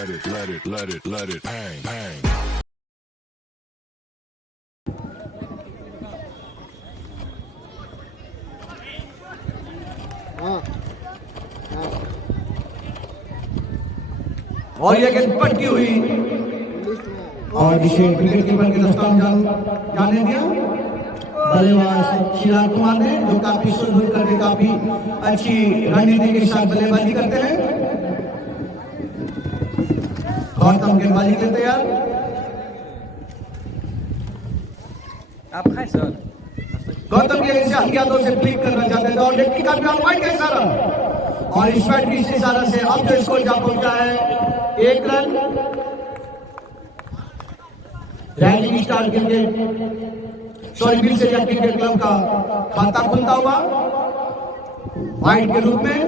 let it bang, bang. और ये गेंद पटकी हुई और इसे विकेट कीपर के दस्तान जाने दिया बल्लेबाज चिराग कुमार ने, जो काफी सुंदर करके काफी अच्छी रणनीति के साथ बल्लेबाजी करते हैं। गौतम गेंदबाजी के तैयार। आप खाए सर। गौतम के इसे हथियारों से फ्लिक करना चाहते थे और लेफ्टी का भी वाइड का इशारा और इस बैट की इस इशारा से अब जो स्कोर जा पहुंचा है 1 run. Rising star cricket cricket club का खाता खुलता हुआ वाइड के रूप में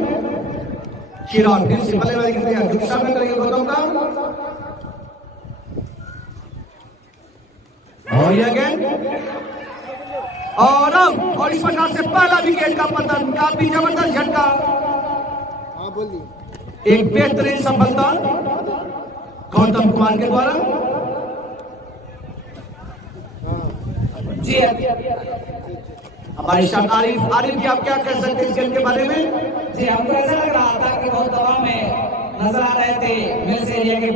चिराग फिर से बल्लेबाजी करते हैं, जो कि सामने करेंगे गौतम का और यह गेंद और इस प्रकार से पहला विकेट का पतन, काफी जबरदस्त झटका, एक बेहतरीन सफलता गौतम कुमार के द्वारा। जी हमारे साथ आरिफ जी, आप क्या कह सकते हैं इस गेंद के बारे में? जी हमको ऐसा लग रहा था कि बहुत दबाव में नजर आ रहे थे मिल्स एरिया के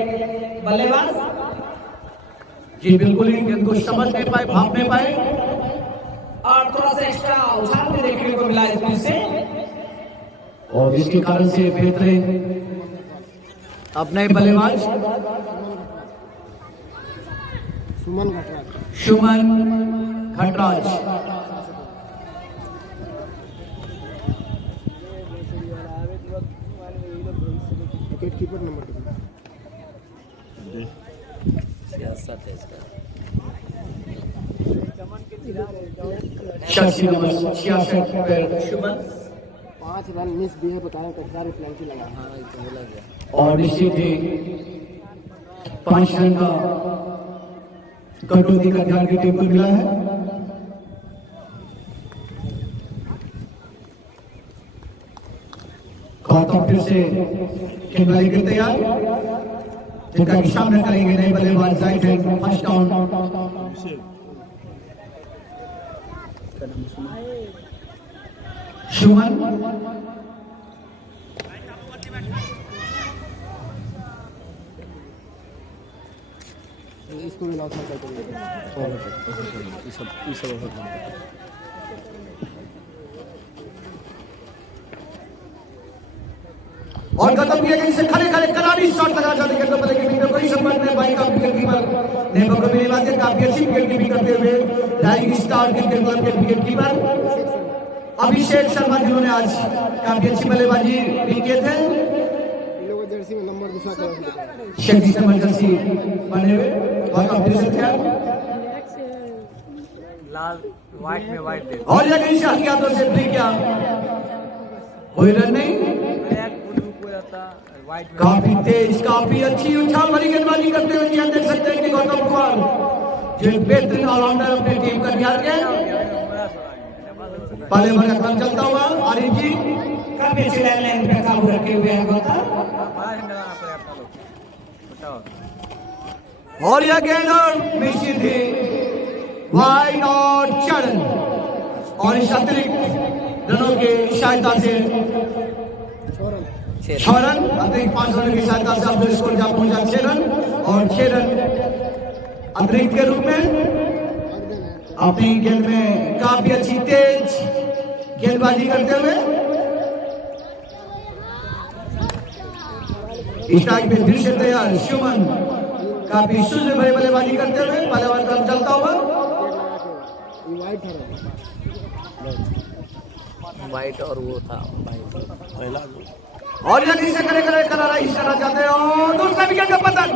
बल्लेबाज। जी बिल्कुल ही गेंद को समझ नहीं पाए, भाप नहीं पाए और थोड़ा सा एक्स्ट्रा उछाल भी देखने को मिला इस पिच से और इसके कारण से बेहतरीन अब नए बल्लेबाज सुमन खटराज। विकेट कीपर नंबर सियासत है इसका। 66 पर सुमन 5 रन मिस भी है, बताया कटकार प्लेंटी लगा। और निश्चित ही 5 रन का कटौती का ध्यान की टीम को मिला है। गौतम फिर से गेंदबाजी के तैयार, जिनका कि सामना करेंगे नए बल्लेबाज जाहिद है। फर्स्ट डाउन सुमन इसको भी लॉस कर और गौतम की से खड़े खड़े करारी शॉट लगा जाने के तो बल्ले कोई संबंध नहीं। भाई का विकेट कीपर ने बको भी निवासी काफी अच्छी विकेट कीपिंग करते हुए राइजिंग स्टार क्रिकेट क्लब के विकेट कीपर अभिषेक शर्मा, जिन्होंने आज काफी अच्छी बल्लेबाजी भी किए थे। जर्सी में नंबर दूसरा शेखी से जर्सी बने हुए गौतम फिर से थे लाल व्हाइट में व्हाइट दे और यह कहीं से हथियारों से फ्री किया, कोई रन नहीं। काफी तेज, काफी अच्छी उछाल भरी गेंदबाजी करते हुए यहाँ देख सकते हैं कि गौतम कुमार जो बेहतरीन ऑलराउंडर अपनी टीम का तैयार किया। पहले भर का क्रम चलता हुआ आरिफ जी काफी अच्छी लाइन पे काबू रखे हुए हैं गौतम। और यह गेंद निश्चित ही वाइड और चरण और इस अतिरिक्त रनों की सहायता से 6 रन, अतिरिक्त 5 रन की सहायता से अब जो स्कोर जा पहुंचा 6 रन और 6 रन अतिरिक्त के रूप में अपनी गेंद में काफी अच्छी तेज गेंदबाजी करते हुए स्ट्राइक पे फिर से तैयार सुमन, काफी सुंदर भरे बल्लेबाजी करते हुए पहले बार क्रम चलता हुआ व्हाइट और वो था पहला और जल्दी से करे करारा इशारा चाहते हैं और दूसरा विकेट का पतन,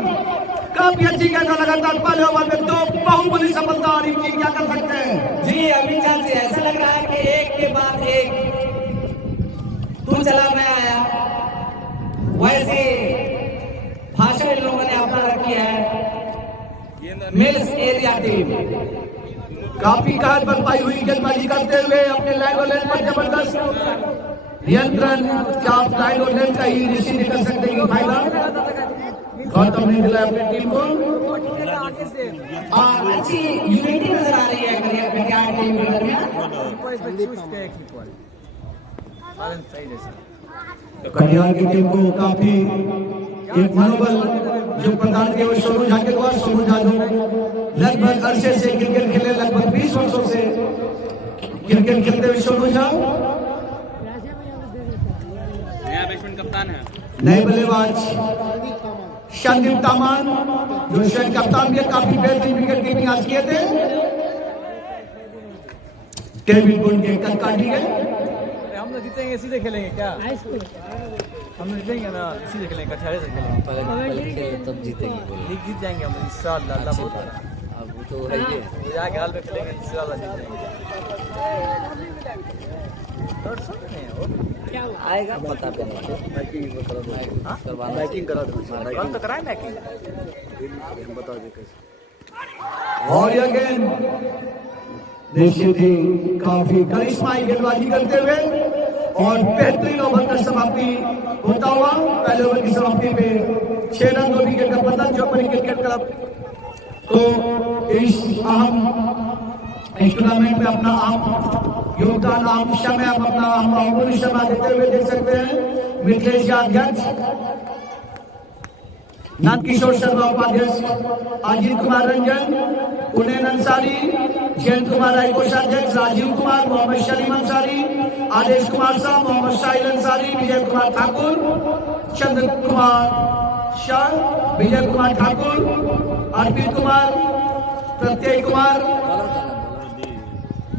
काफी अच्छी गेंद लगातार पहले ओवर में 2 बाहुबली सफलता। आरिफ जी क्या कर सकते हैं? जी अभी चाची ऐसा लग रहा है कि एक के बाद एक तू चला मैं आया, वैसे भाषा इन लोगों ने अपना रखी है मिल्स एरिया टीम। काफी कहत पर पाई हुई गेंदबाजी करते हुए अपने लाइन और लेन पर जबरदस्त नियंत्रण, चाप लाइन और लेन का ही निश्चित कर सकते हैं फायदा। गौतम ने दिलाया अपनी टीम को और अच्छी यूनिटी नजर आ रही है कटिहार टीम के दरमियान। कटिहार की टीम को काफी एक मनोबल जो प्रदान किया वो सोनू झा के द्वारा। सोनू झा जो लगभग अरसे से क्रिकेट खेले, लगभग 20 वर्षों से क्रिकेट खेलते हुए सोनू झा नया बैट्समैन कप्तान है। नए बल्लेबाज संदीप तामान जो स्वयं कप्तान भी काफी बेहतरीन विकेट कीपिंग आज किए थे। केविन बुन के कल काटी गए। हम लोग जीतेंगे, सीधे खेलेंगे क्या? हम लोग जीतेंगे ना, सीधे खेलेंगे, कटिहार से खेलेंगे। तब जीतेंगे। लीग जीत जाएंगे हम इंशाअल्लाह। अल्लाह बहुत बड़ा। अब वो तो है ही है। वो जाके हाल पे खेलेंगे इंशाअल्लाह जीत जाएंगे। आएगा पता पे नहीं। बैटिंग करा दो। कल तो कराएं बैटिंग। हम बता दें कैसे। और ये गेंद निश्चित ही काफी करिश्माई गेंदबाजी करते हुए और बेहतरीन ओवर का समाप्ति होता हुआ। पहले ओवर की समाप्ति में 6 रन 2 विकेट का पतन चौपड़ी क्रिकेट क्लब तो इस अहम इस टूर्नामेंट में अपना अहम योगदान अहम समय अपना अमूल्य समय देते हुए देख सकते हैं मिथिलेश अध्यक्ष, नंदकिशोर शर्मा उपाध्यक्ष, अजीत कुमार रंजन, उन्नयन अंसारी, जयंत कुमार राय कोषाध्यक्ष, राजीव कुमार, मोहम्मद शलीम अंसारी, आदेश कुमार शाह, मोहम्मद शाहिल अंसारी, विजय कुमार ठाकुर, चंद्र कुमार शाह, विजय कुमार ठाकुर, अर्पित कुमार, प्रत्यय कुमार।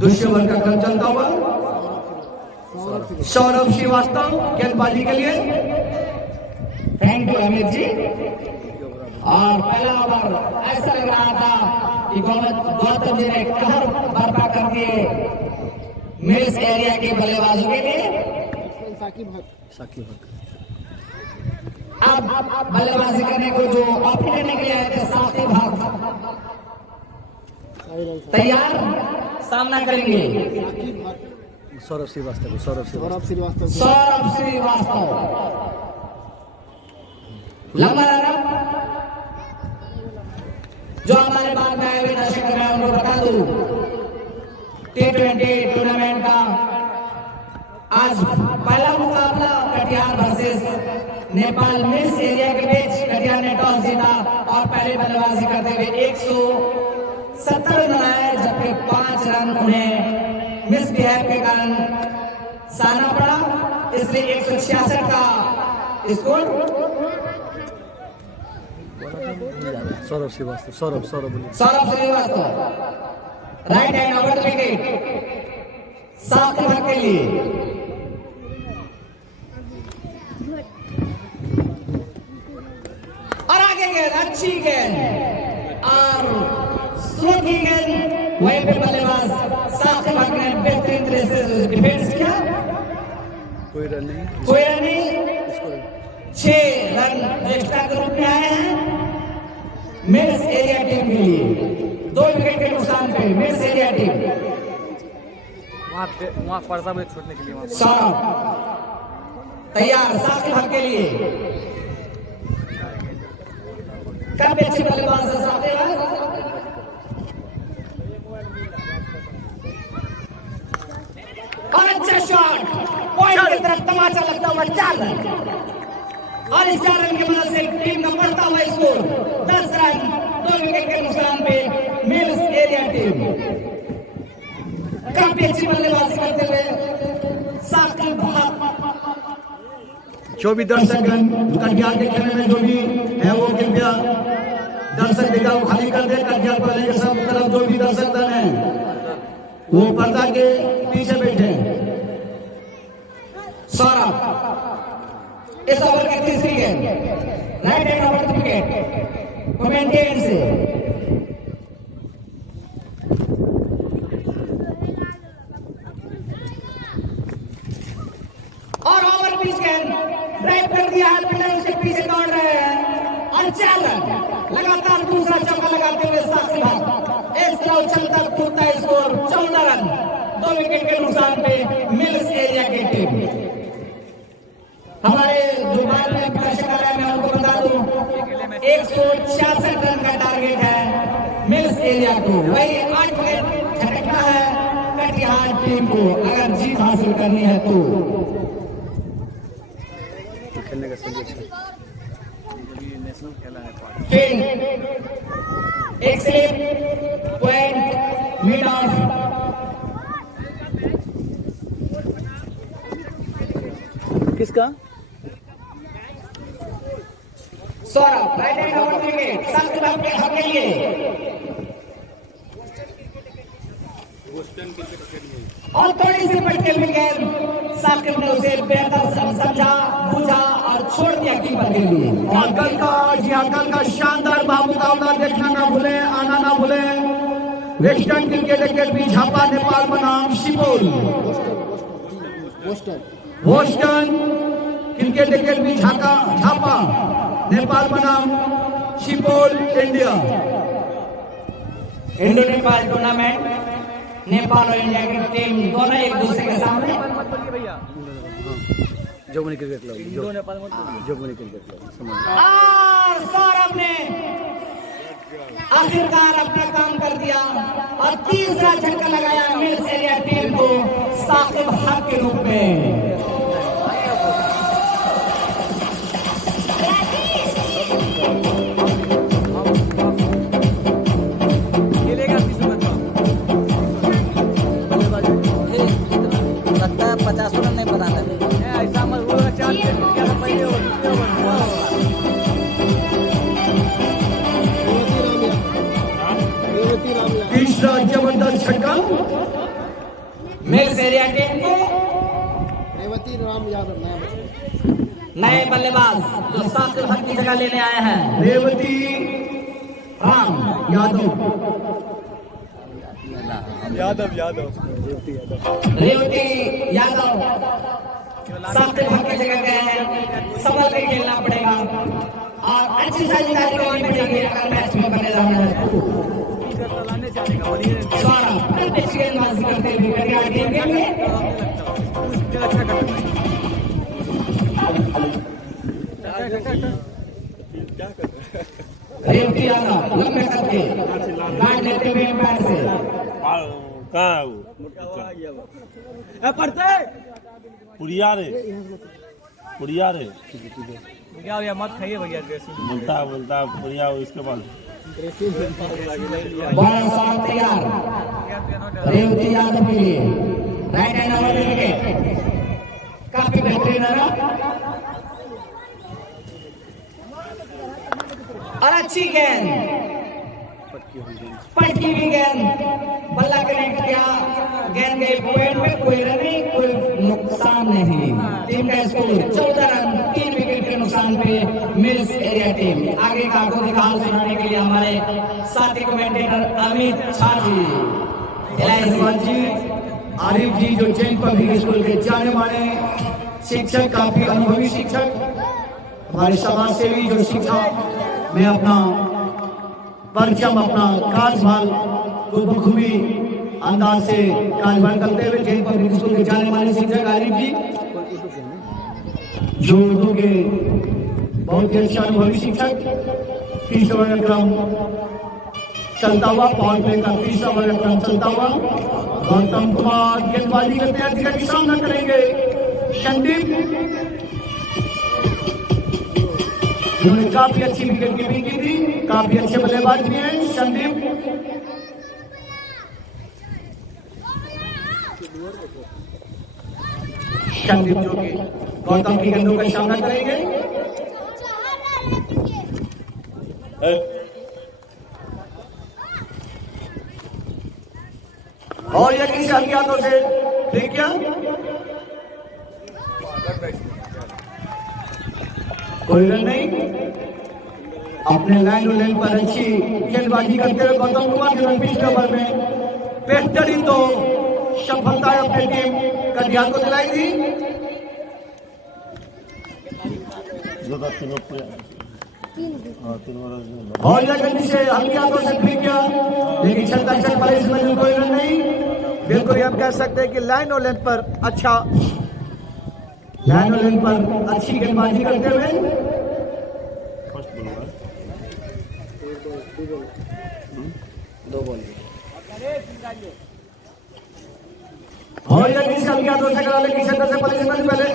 दूसरे ओवर का क्रम चलता हुआ सौरभ श्रीवास्तव गेंदबाजी के लिए। Thank you Amit ji. और पहला ओवर ऐसा लग रहा था कि गौतम जी ने कहर बर्पा कर दिए मिस एरिया के बल्लेबाजों के लिए। अब बल्लेबाजी करने को जो ओपनिंग करने के लिए आए थे साथी भाग तैयार सामना करेंगे सौरभ श्रीवास्तव। सौरभ श्रीवास्तव लंबा रन जो हमारे बाद में आए हुए दर्शक मैं उनको बता दूं T20 टूर्नामेंट का आज पहला मुकाबला Katihar versus Nepal miss area के बीच। कटिहार ने टॉस जीता और पहले बल्लेबाजी करते हुए 170 रन बनाए, जबकि 5 रन उन्हें मिस बिहेव के कारण सहना पड़ा, इसलिए 166 का score. Saurabh Srivastava. Saurabh right hand over the wicket 7 over के लिए। और आगे गेंद, अच्छी गेंद और स्लो की गेंद, वहीं पे बल्लेबाज 7 ओवर ने बेहतरीन तरह से डिफेंस किया। कोई रन नहीं। 6 रन एक्स्ट्रा के रूप में आए हैं मिस एरिया टीम के लिए। 2 विकेट के नुकसान पे मिस एरिया टीम। वहाँ फरसा में छोड़ने के लिए सौरभ तैयार 7 ओवर के लिए। काफी अच्छे बल्लेबाज है 7 ओवर। और अच्छा शॉट पॉइंट की तरफ तमाचा लगता हुआ 4 रन और इस 4 रन की मदद से टीम का बढ़ता हुआ स्कोर 10 रन 2 विकेट के नुकसान पे मिल्स एरिया टीम। काफी अच्छी बल्लेबाजी करते हुए 7 रन बहुत। जो भी दर्शकगण कटिहार के खेल में जो भी है वो कृपया दर्शक जगह खाली कर दे। कटिहार वाले के सब तरफ जो भी दर्शकगण है वो पर्दा के पीछे बैठे। सौरभ इस ओवर की तीसरी गेंद right hand over the wicket comment and से। और ओवर पिच गेंद ड्राइव कर दिया है, पिलर उसके पीछे दौड़ रहे हैं और 4 रन लगातार दूसरा चौका लगाते हुए 7 रन। इस तरह उछलता कूदता स्कोर 14 रन 2 विकेट के नुकसान पे मिल्स एरिया की टीम। हमारे जो बाद में दर्शक आ रहे हैं मैं उनको बता दूं 166 रन का टारगेट है मिल्स एरिया को। वही 8 विकेट झटकना है कटिहार टीम को अगर जीत हासिल करनी है तो। खेलने का सब्जेक्ट नेशनल खेला है फिर एक स्लिप पॉइंट मिड ऑफ किसका? Saurabh right hand over wicket Saqib के हक के लिए। और थोड़ी सी पटके में गेंद साकिब ने उसे बेहतर समझा बुझा और छोड़ दिया कीपर के लिए। और कल का शानदार मुकाबला देखना ना भूले, आना ना भूले। Western cricket academy Jhapa Nepal बनाम शिपोल। Boston cricket academy Jhapa Nepal बनाम शिपोल India. Indo Nepal tournament Nepal और इंडिया की टीम दोनों एक दूसरे के सामने। मत बोलिए भैया, Jogbani cricket club, Indo Nepal मत बोलिए। जोगबनी क्रिकेट क्लब समझ। और सौरभ ने आखिरकार अपना काम कर दिया और तीसरा छक्का लगाया मिल्स एरिया टीम को साकिब हक के रूप में। खेलेगा 30 ओवर का। लगता है 50 रन नहीं बनाता है। ऐसा मत बोलो, 4 विकेट क्या था पहले ओवर, दूसरे ओवर तीसरा जबरदस्त छक्का मिल्स एरिया टीम को रेवती राम यादव नए बल्लेबाज जो साकिब हक की जगह लेने आए हैं रेवती राम यादव। रेवती यादव साकिब हक की जगह गए हैं। संभल के खेलना पड़ेगा और अच्छी साझेदारी करनी पड़ेगी अगर मैच में बने रहना है तो। लाने जाएगा बढ़िया सौरभ अच्छी गेंदबाजी करते हुए कटिहार टीम के लिए अच्छा करता है। रेवती यादव लंबे करके गार्ड लेते हुए पैर से पुड़िया रे भैया मत खाइए भैया ड्रेसिंग। बोलता पुड़िया इसके बाद बड़ा शॉट तैयार रेवती यादव के लिए। राइट हैंड ओवर विकेट काफी बेहतरीन रन और अच्छी गेंद पटकी हुई गेंद बल्ला कनेक्ट किया। गेंद के पॉइंट में कोई रन नहीं, कोई नुकसान नहीं। टीम का स्कोर 14 रन 3 विकेट के नुकसान पे मिल्स एरिया टीम। आगे का हाल सुनाने के लिए हमारे साथी कमेंटेटर अमित झा जी, धन्यवाद जी। आरिफ जी जो जैन पब्लिक स्कूल के जाने माने शिक्षक, काफी अनुभवी शिक्षक, हमारे समाज सेवी जो शिक्षा में अपना परचम अपना कार्यभार को बखूबी अंदाज से कार्यभार करते हुए जैन पब्लिक स्कूल के जाने माने शिक्षक आरिफ जी जो उर्दू के बहुत ही अच्छे अनुभवी शिक्षक। तीसरा वर्गक्रम चलता हुआ पावर प्ले का तीसरा वर्गक्रम चलता हुआ गौतम कुमार गेंदबाजी का तैयारी का सामना करेंगे। संदीप जिन्होंने काफी अच्छी विकेट कीपिंग की थी, काफी अच्छे बल्लेबाज भी हैं संदीप। संदीप जो कि गौतम की गेंदों का सामना करेंगे। और यकीन से हल्के हाथों से ठीक क्या कोई रन नहीं। अपने लाइन और लाइन पर अच्छी गेंदबाजी करते हुए गौतम कुमार के पिछले ओवर में बेहतरीन तो सफलता अपनी टीम कटिहार को दिलाई थी। और गति से हल्के हाथों से फ्री किया, लेकिन दर्शक पर इसमें कोई रन नहीं। बिल्कुल हम कह सकते हैं कि लाइन और लेंथ पर अच्छा लाइन और लेंथ पर अच्छी गेंदबाजी करते हुए दो बॉल और ये किसी हल्का तो से करा ले किसी तरह से पहले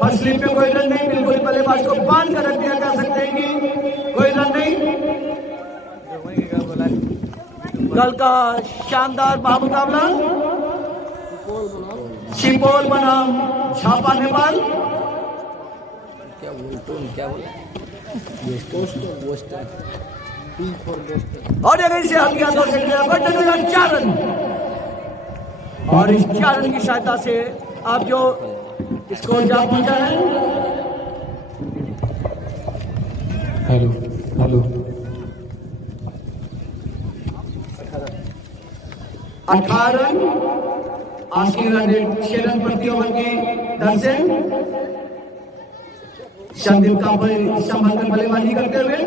फर्स्ट स्लिप पे कोई रन नहीं, बिल्कुल बल्लेबाज को बांध कर रख दिया, कह सकते हैं कि कोई रन नहीं। कल का शानदार मुकाबला सुपौल बनाम झापा नेपाल। क्या बोला और ये इसे हल्का तो से 4 रन, और इस 4 रन की सहायता से आप जो स्कोर जा पहुंचा है। Hello 18 run, 80 run rate, 6 run प्रति ओवर के दर से संदीप का संभाल कर बल्लेबाजी करते हुए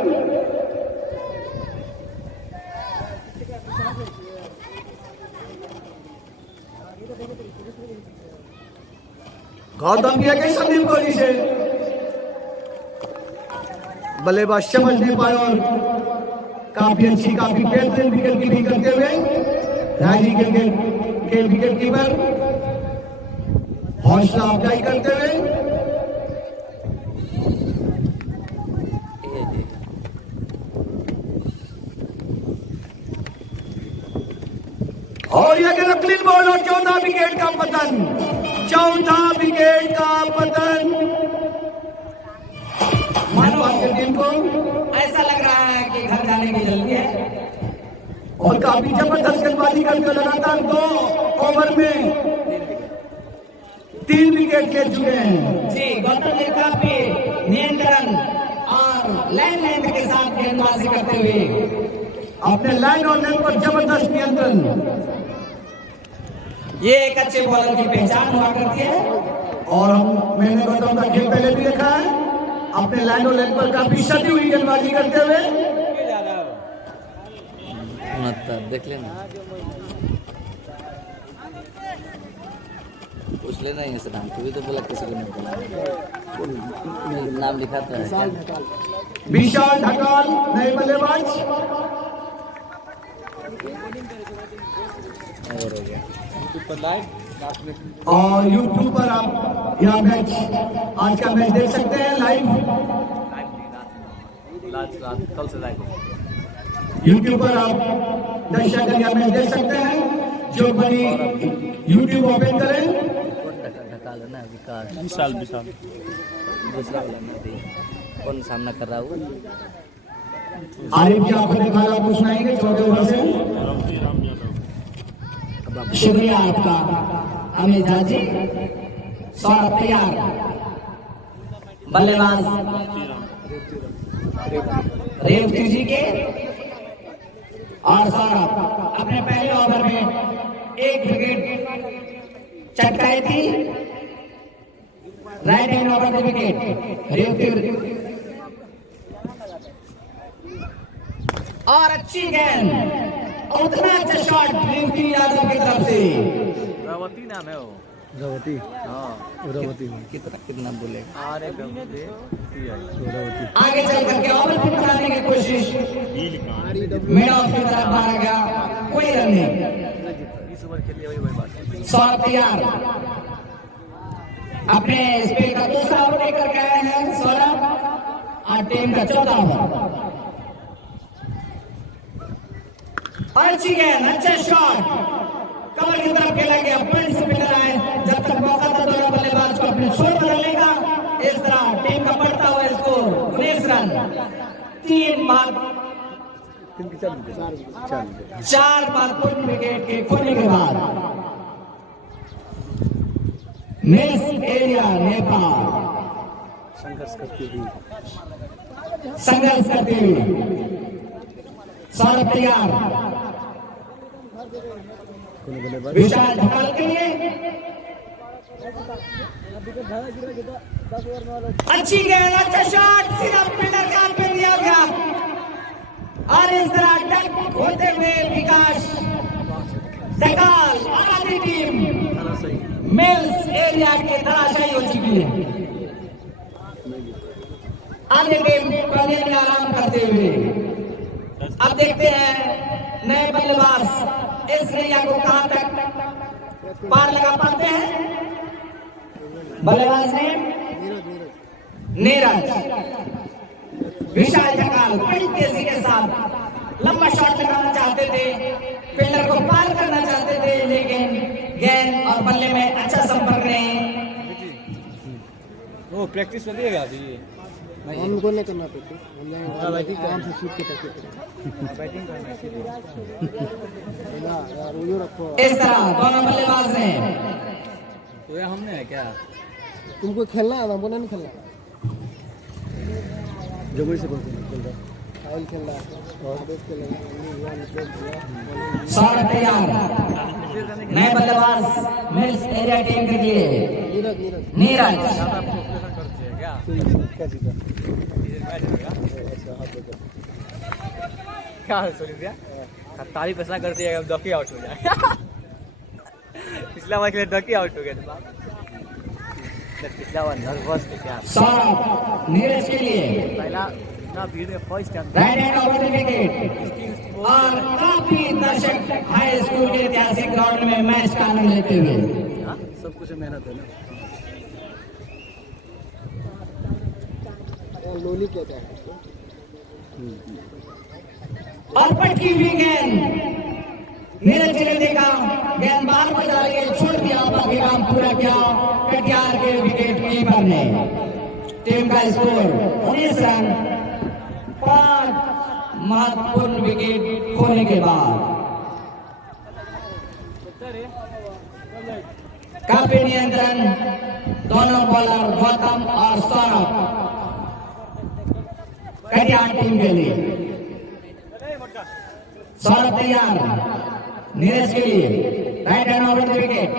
गौतम किया कि संदीप कोहली से बल्लेबाज समझ नहीं पाए और काफी अच्छी काफी बेहतरीन विकेट कीपिंग करते हुए राजी के विकेट कीपर हौसला अफजाई करते हुए और यह क्लीन बॉल और 14 विकेट का पतन, 14 विकेट का पतन। मानो टीम को ऐसा लग रहा है कि घर जाने की जल्दी है, और काफी जबरदस्त गेंदबाजी करके लगातार 2 ओवर में 3 विकेट ले चुके हैं। जी गौतम ने काफी नियंत्रण और लाइन लेंथ के साथ गेंदबाजी करते हुए अपने लाइन और लेंथ पर जबरदस्त नियंत्रण, ये एक अच्छे बॉलर की पहचान हुआ करती है। और मैंने गौतम का खेल पहले भी देखा है, अपने लाइन और लेंथ पर काफी सटी हुई गेंदबाजी करते हुए। देख लेना, पूछ लेना यहाँ से नाम, तू भी तो बोला किसी को नहीं बोला, नाम लिखा था विशाल ढकाल नए बल्लेबाज। और हो गया और YouTube पर आप यह मैच, आज का मैच देख सकते हैं लाइव। कल से लाइव YouTube पर आप दर्शक यह मैच देख सकते हैं। जो बड़ी YouTube ओपन करें, ढकाल है ना विकास, विशाल दूसरा वाला मैं कौन सामना कर रहा हूँ। आरिफ जी आपको दिखाना पूछना है 14 ओवर से। शुक्रिया आपका अमित झा जी। सौरभ तैयार, बल्लेबाज रेवती जी के, और सौरभ अपने पहले ओवर में 1 विकेट चटकाई थी, right hand over the wicket Revathi, और अच्छी गेंद, उतना अच्छा शॉट रेवती यादव की तरफ से। रावती नाम है वो, रावती, हाँ रावती कितना बोले रावती। आगे चल करके ओवर फिर बनाने की कोशिश, मिड ऑफ की तरफ मारा गया, कोई रन नहीं। 20 ओवर खेलिए वही बात। सौरभ तैयार, अपने स्पेल का दूसरा ओवर लेकर के आए हैं सौरभ, और टीम का 14 ओवर। अच्छी गेंद, अच्छा शॉट, कमर की तरफ खेला गया, पॉइंट से पिलर आए। जब तक मौका था दोनों बल्लेबाज को अपने छोर बदलने का, इस तरह टीम का बढ़ता हुआ स्कोर 19 रन, 3 बार 4 महत्वपूर्ण विकेट के खोने के बाद मिस एरिया नेपाल संघर्ष करती हुई सौरभ तैयार, विशाल ढकाल के लिए अच्छी गेंद, अच्छा शॉट, सीधा फील्डर कान पे दिया गया, और इस तरह टक होते हुए विकास ढकाल हमारी टीम मिल्स एरिया के धराशायी हो चुकी है। अन्य टीम पहले में आराम करते हुए अब देखते हैं नए बल्लेबाज इस नैया को कहां तक पार लगा पाते हैं। बल्लेबाज ने नीरज विशाल जकाल बड़ी तेजी के साथ लंबा शॉट लगाना चाहते थे, फील्डर को पार करना चाहते थे, लेकिन गेंद और बल्ले में अच्छा संपर्क नहीं। वो प्रैक्टिस कर दिएगा अभी। हमको नहीं करना पड़ता, हम जाएंगे आराम से शूट के तक बैटिंग करना इसीलिए। यार वो रखो। इस तरह दोनों बल्लेबाज ने तो ये हमने है क्या? तुमको खेलना है, हमको नहीं खेलना। जमुई से बोलते फाइल खेलना है और देख के सौरभ तैयार। नए बल्लेबाज मिल्स एरिया टीम के लिए नीरज क्या सोच दिया? तारीफ ऐसा करती है डॉकी आउट हो जाए। पिछला बार के लिए डॉकी आउट हो गया था। पिछला बार नर्वस थे क्या? सौरभ नीरज के लिए पहला ना भीड़ में first time right hand over wicket और काफी दर्शक हाई स्कूल के ऐतिहासिक ग्राउंड में मैच का आनंद लेते हुए। सब कुछ मेहनत है ना। लोली कहते हैं और पटकी हुई गेंद नीरज जी ने देखा, गेंद बाहर को चला गया, छोड़ दिया, बाकी काम पूरा किया कटिहार के विकेट कीपर ने। टीम का स्कोर 19 रन 5 महत्वपूर्ण विकेट खोने के बाद। काफी नियंत्रण दोनों बॉलर गौतम और सौरभ कटिहार टीम के लिए। सौरभ तैयार नीरज के लिए राइट हैंड ओवर विकेट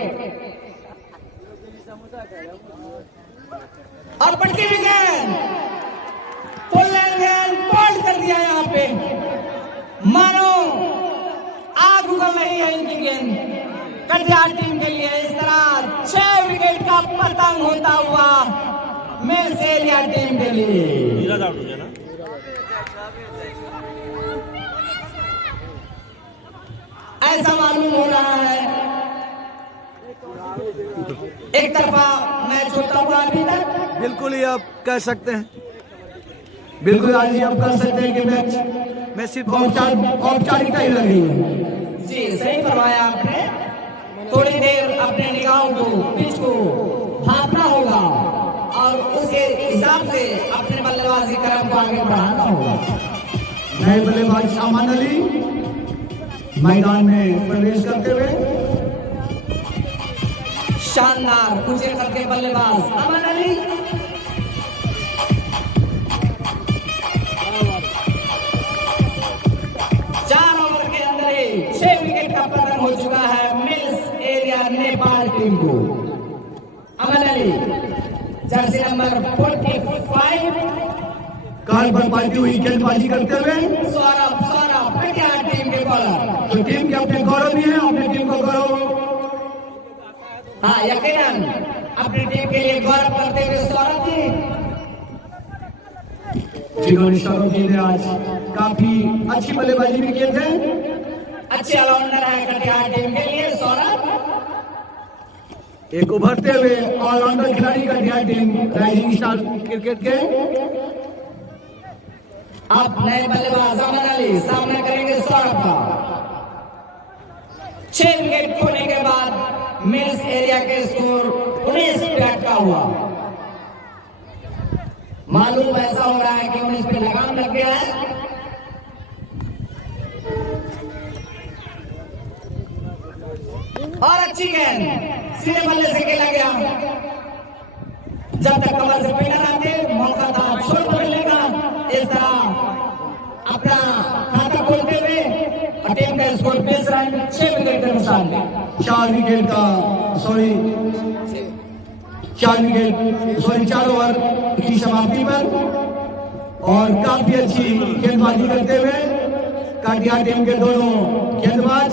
और पटकी विकेट गेंद पॉइंट कर दिया। यहाँ पे मानो आग उगल रही है इनकी गेंद कटिहार टीम के लिए। इस तरह 6 विकेट का पतंग होता हुआ मिल्स एरिया टीम के लिए। नीरज आउट हो गया ना। ऐसा मालूम हो रहा है एक तरफा मैच होता हुआ अभी तक। बिल्कुल ही आप कह सकते हैं, बिल्कुल आज ही आप कह सकते हैं कि मैच में सिर्फ औपचारिकता ही लगी है। जी सही फरमाया आपने। थोड़ी देर अपने निगाहों को पिच को भापना होगा और उसके हिसाब से अपने बल्लेबाजी क्रम को आगे बढ़ाना होगा। नए बल्लेबाज अमान अली मैदान में प्रवेश करते हुए शानदार ऊंचे करके बल्लेबाज अमान अली। चार ओवर के अंदर ही 6 विकेट का पतन हो चुका है मिल्स एरिया नेपाल टीम को। अमान अली जर्सी नंबर 45 कार पर पाती हुई गेंदबाजी करते हुए सौरभ कटिहार टीम के बॉलर। तो टीम के अपने गौरव भी है, अपने टीम को गौरव। हाँ यकीनन अपनी टीम के लिए गौरव करते हुए सौरभ जी जिन्होंने सौरभ जी ने आज काफी अच्छी बल्लेबाजी भी किए थे। अच्छे ऑलराउंडर है कटिहार टीम के लिए सौरभ। एक उभरते हुए ऑलराउंडर खिलाड़ी Katihar team rising star cricket के। अब नए बल्लेबाज अमान अली सामना करेंगे सौरभ का। 6 विकेट खोने के बाद मिल्स एरिया के स्कोर 19 पे अटका हुआ। मालूम ऐसा हो रहा है कि 19 पे लगाम लग गया है। और अच्छी गेंद सीधे बल्ले से खेला गया। जब तक कमर से पेटर आते मौका था छोड़ पकड़ने का। इस तरह अपना खाता खोलते हुए और टीम का स्कोर 20 रन 6 विकेट के नुकसान में। 4 विकेट सॉरी 4 ओवर की समाप्ति पर और काफी अच्छी गेंदबाजी करते हुए कटिहार टीम के दोनों गेंदबाज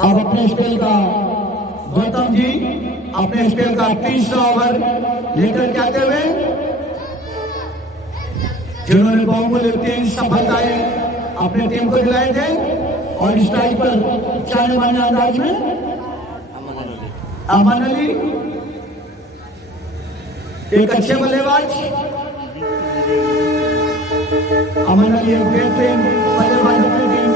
अब अपने स्पेल का गौतम जी अपने स्पेल का 300 ओवर लेकर के आते हुए, जिन्होंने बहुमूल्य 3 सफलताएं अपने टीम को दिलाए थे और इस टाइम पर जाने माने अंदाज में अमन अली एक अच्छे बल्लेबाज, अमन अली एक बेहतरीन बल्लेबाज अपनी टीम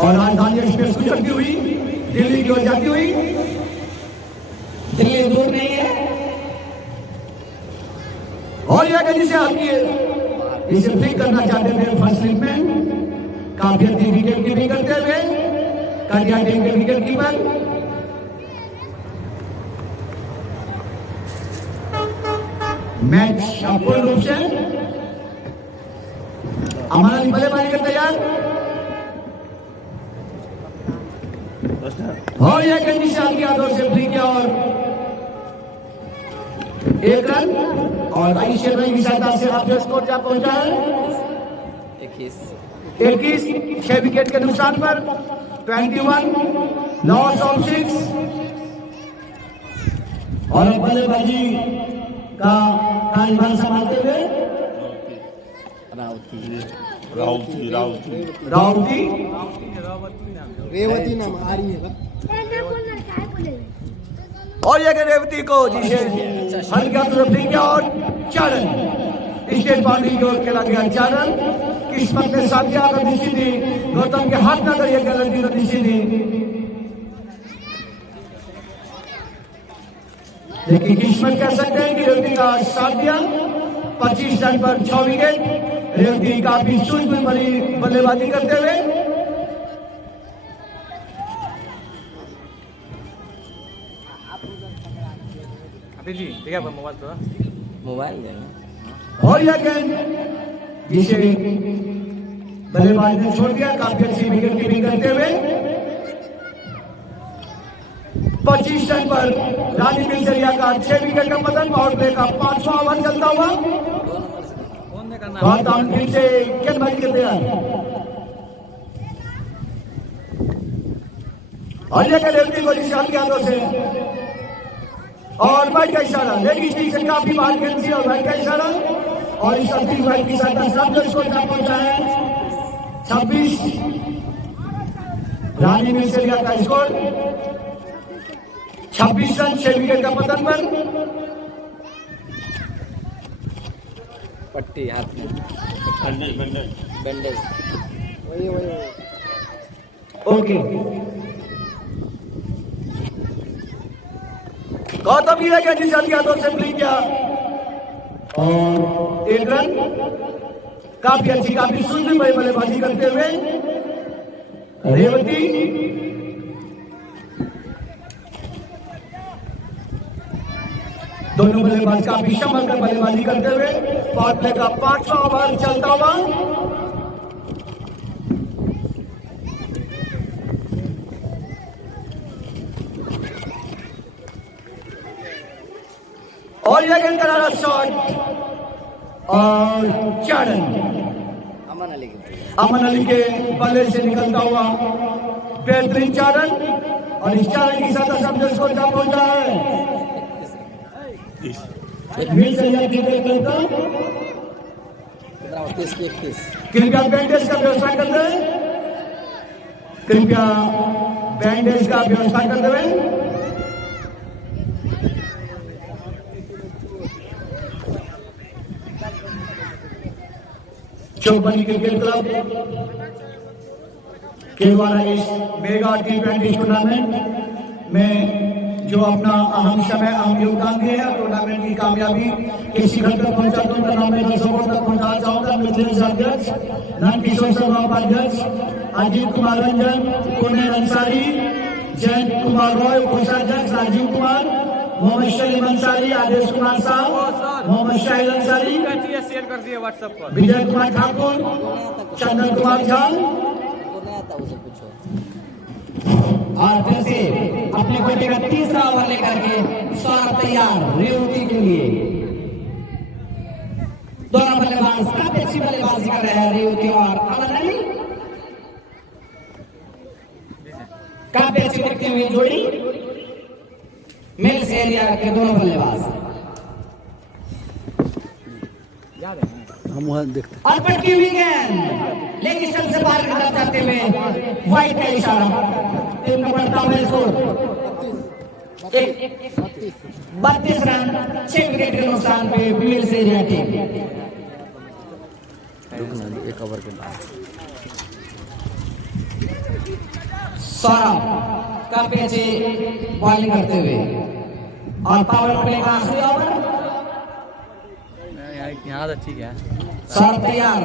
और राजधानी एक्सप्रेस गुजरती हुई दिल्ली की ओर जाती हुई। दिल्ली दूर नहीं है और यह गली से आपकी इसे फ्लिक करना चाहते थे फर्स्ट स्लिप में, काफी अच्छी विकेट कीपिंग करते हुए काटिया टीम के विकेट कीपर मैच पूर्ण रूप से हमारा बल्लेबाजी कर तैयार और यह गली से आपकी हाथों से फ्लिक किया और 1 रन और आईसीएल रन की सहायता से आप जो स्कोर जा पहुंचा है 21 6 विकेट के नुकसान पर 21 लॉस ऑफ 6 और बल्लेबाजी का कार्यभार संभालते हुए राउती रेवती नाम आ रही है और ये रेवती को जिसे हल्का तरफ किया और 4 रन स्टेट बाउंड्री की ओर खेला गया 4 रन। किस्मत ने साथ दिया कर दिशी थी, गौतम के हाथ न कर गलती कर दिशी थी, लेकिन किस्मत कह सकते हैं कि रेवती का साथ दिया। 25 रन पर 6 विकेट, रेवती काफी सूझबूझ भरी बल्लेबाजी करते हुए अभी जी देखिए मोबाइल तो मोबाइल जाएगा और यह गेंद जिसे बल्लेबाज ने छोड़ दिया, काफी अच्छी विकेट कीपिंग करते हुए 25 रन पर रानी मिर्जरिया का 6 विकेट का पतन, पावर प्ले का 5वां ओवर चलता हुआ बहुत फिर से गेंदबाजी करते हैं और यह रेवती को निशान के हाथों से और बैट का इशारा, लेग स्टिक से काफी बाहर गेंद थी और बैट का इशारा और इस अंतिम बैट की सहायता से अब जो स्कोर जा पहुंचा है 26 रानी मिर्जरिया का स्कोर 26 रन 6 विकेट का पतन पर पट्टी हाथ में बैंडेज वही ओके। गौतम गिरा के निशान के हाथों से फ्लिक किया और 1 रन, काफी अच्छी काफी सुंदर बल्लेबाजी करते हुए रेवती दोनों बल्लेबाज काफी संभल कर बल्लेबाजी करते हुए पावर प्ले का 5वां ओवर चलता हुआ और यह गेंद करारा शॉट और 4 रन अमन अली के बल्ले से निकलता हुआ बेहतरीन 4 रन और इस 4 रन की सहायता से हम स्कोर जा पहुंचा है कृपया बैंडेज का व्यवस्था कर दे, कृपया बैंडेज का व्यवस्था कर दे। चौबनी क्रिकेट क्लब के द्वारा इस मेगा T20 टूर्नामेंट में जो अपना अहम समय अहम योगदान दिए हैं, टूर्नामेंट की कामयाबी के शिखर तक पहुंचा तो टूर्नामेंट के सफल तक पहुंचाना चाहूंगा। मिथिलेश अध्यक्ष, नंदकिशोर शर्मा उपाध्यक्ष, अजीत कुमार रंजन, पुण्य अंसारी, जयंत कुमार रॉय कोषाध्यक्ष, राजीव कुमार, मोहम्मद शलीम अंसारी, आदेश कुमार साहब, मोहम्मद शाहिद अंसारी, शेयर कर दिए व्हाट्सएप पर, विजय कुमार ठाकुर, चंदन कुमार झा और फिर से अपने कोटे का 3रा ओवर लेकर के स्वागत तैयार रेवती के लिए। दोनों बल्लेबाज काफी अच्छी बल्लेबाजी कर रहे हैं रेवती और अमन अली। काफी अच्छी दिखती हुई जोड़ी मिल्स एरिया के दोनों बल्लेबाज। हम वहाँ देखते और पटकी हुई गेंद लेग स्टंप से बाहर की तरफ जाते हुए वाइड का इशारा। टीम का बढ़ता हुआ स्कोर 32 रन 6 विकेट के नुकसान पे मिल्स एरिया टीम। रुकना एक ओवर के बाद सौरभ काफी अच्छी बॉलिंग करते हुए और पावर प्ले का आखिरी ओवर। यहाँ तो ठीक है। सौरभ तैयार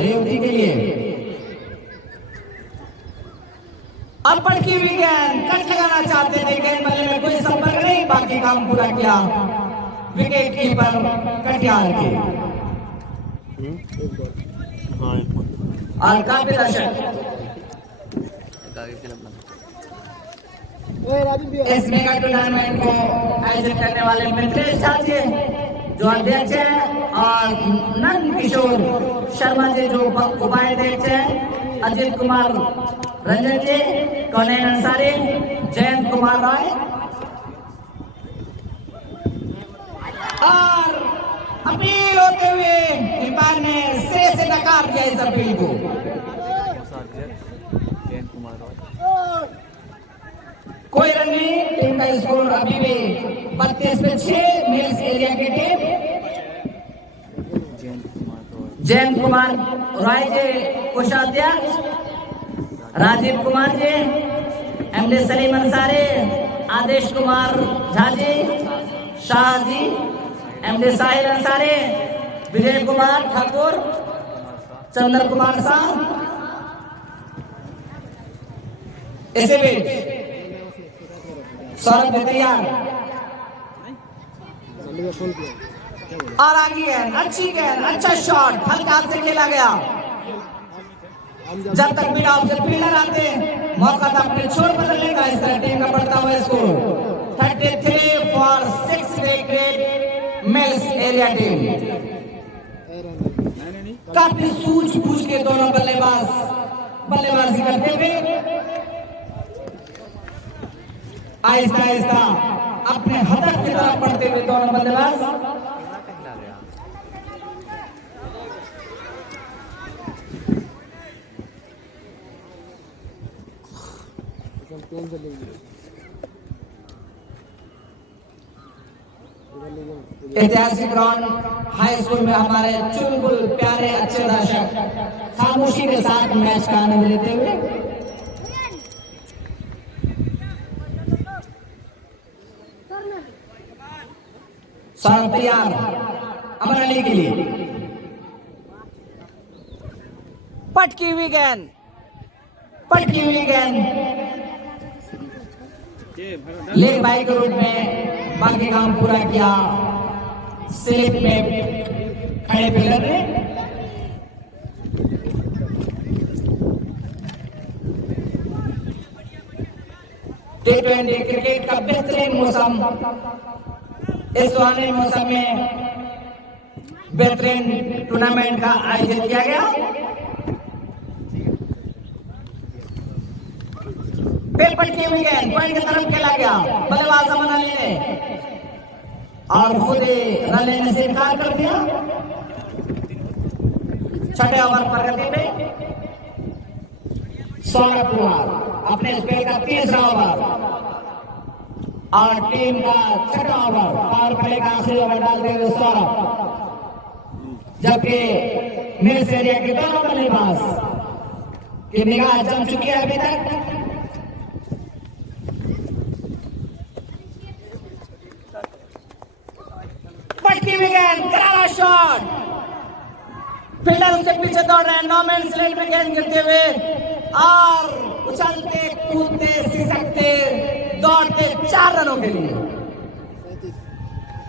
रेवती के लिए और पटकी हुई गेंद कट लगाना चाहते थे, गेंद बल्ले में कोई संपर्क नहीं, बाकी काम पूरा किया विकेट कीपर कटियार के। और काफी दर्शक इस मेगा टूर्नामेंट को आयोजित करने वाले मित्रेश झा जी जो अध्यक्ष हैं और नंद किशोर शर्मा जी जो उपाध्यक्ष हैं, अजीत कुमार रंजन जी, कौनैन अंसारी, जयंत कुमार राय और अपील होते हुए इरफान ने सिरे से नकार दिया इस अपील को। कोई रन नहीं, टीम का स्कोर अभी भी 32 पे 6 मिल्स एरिया की टीम। जयंत कुमार राय जी कोषाध्यक्ष, राजीव कुमार जी, एमडी सलीम अंसारी, आदेश कुमार झा जी, शाह जी, एमडी साहिल अंसारी, विजय कुमार ठाकुर, चंद्र कुमार शाह। इसी बीच सौरभ तैयार और आगे गेंद अच्छी गेंद अच्छा शॉट हल्का हाथ से खेला गया। जब तक मिड ऑफ से फील्डर आते मौका था अपने छोर बदलने का। इस तरह टीम का बढ़ता हुआ score 33 for 6 wicket mills area team. काफी सूझबूझ के दोनों बल्लेबाजी करते हुए आहिस्ता आहिस्ता अपने हदफ की तरफ बढ़ते हुए दोनों बल्लेबाज। ऐतिहासिक ग्राउंड हाई स्कूल में हमारे चुलबुल प्यारे अच्छे दर्शक खामोशी के साथ मैच का आनंद लेते हुए सौरभ तैयार अमर अली के लिए पटकी हुई गेंद लेग बाई के रूप में बाकी काम पूरा किया। स्लिप में खड़े फील्डर ने T20 क्रिकेट का बेहतरीन मौसम इस सुहाने मौसम में बेहतरीन टूर्नामेंट का आयोजन किया गया। पटकी हुई गेंद पॉइंट की तरफ खेला गया। बल्लेबाज अमन अली ने और खुद रन लेने से इनकार कर दिया। छठे ओवर प्रगति में सौरभ कुमार अपने स्पेल का 3रा ओवर और टीम का 6ठा ओवर पावर प्ले का आखिरी ओवर डालते हुए सौरभ, जबकि मिल्स एरिया के दोनों बल्लेबाज की निगाह जम चुकी है अभी तक। पटकी हुई गेंद करारा शॉट, फील्डर उसके पीछे दौड़ रहे हैं। नो मैन स्लैंड में गेंद गिरते हुए और उछलते कूदते सिसकते दौड़ते 4 रनों के लिए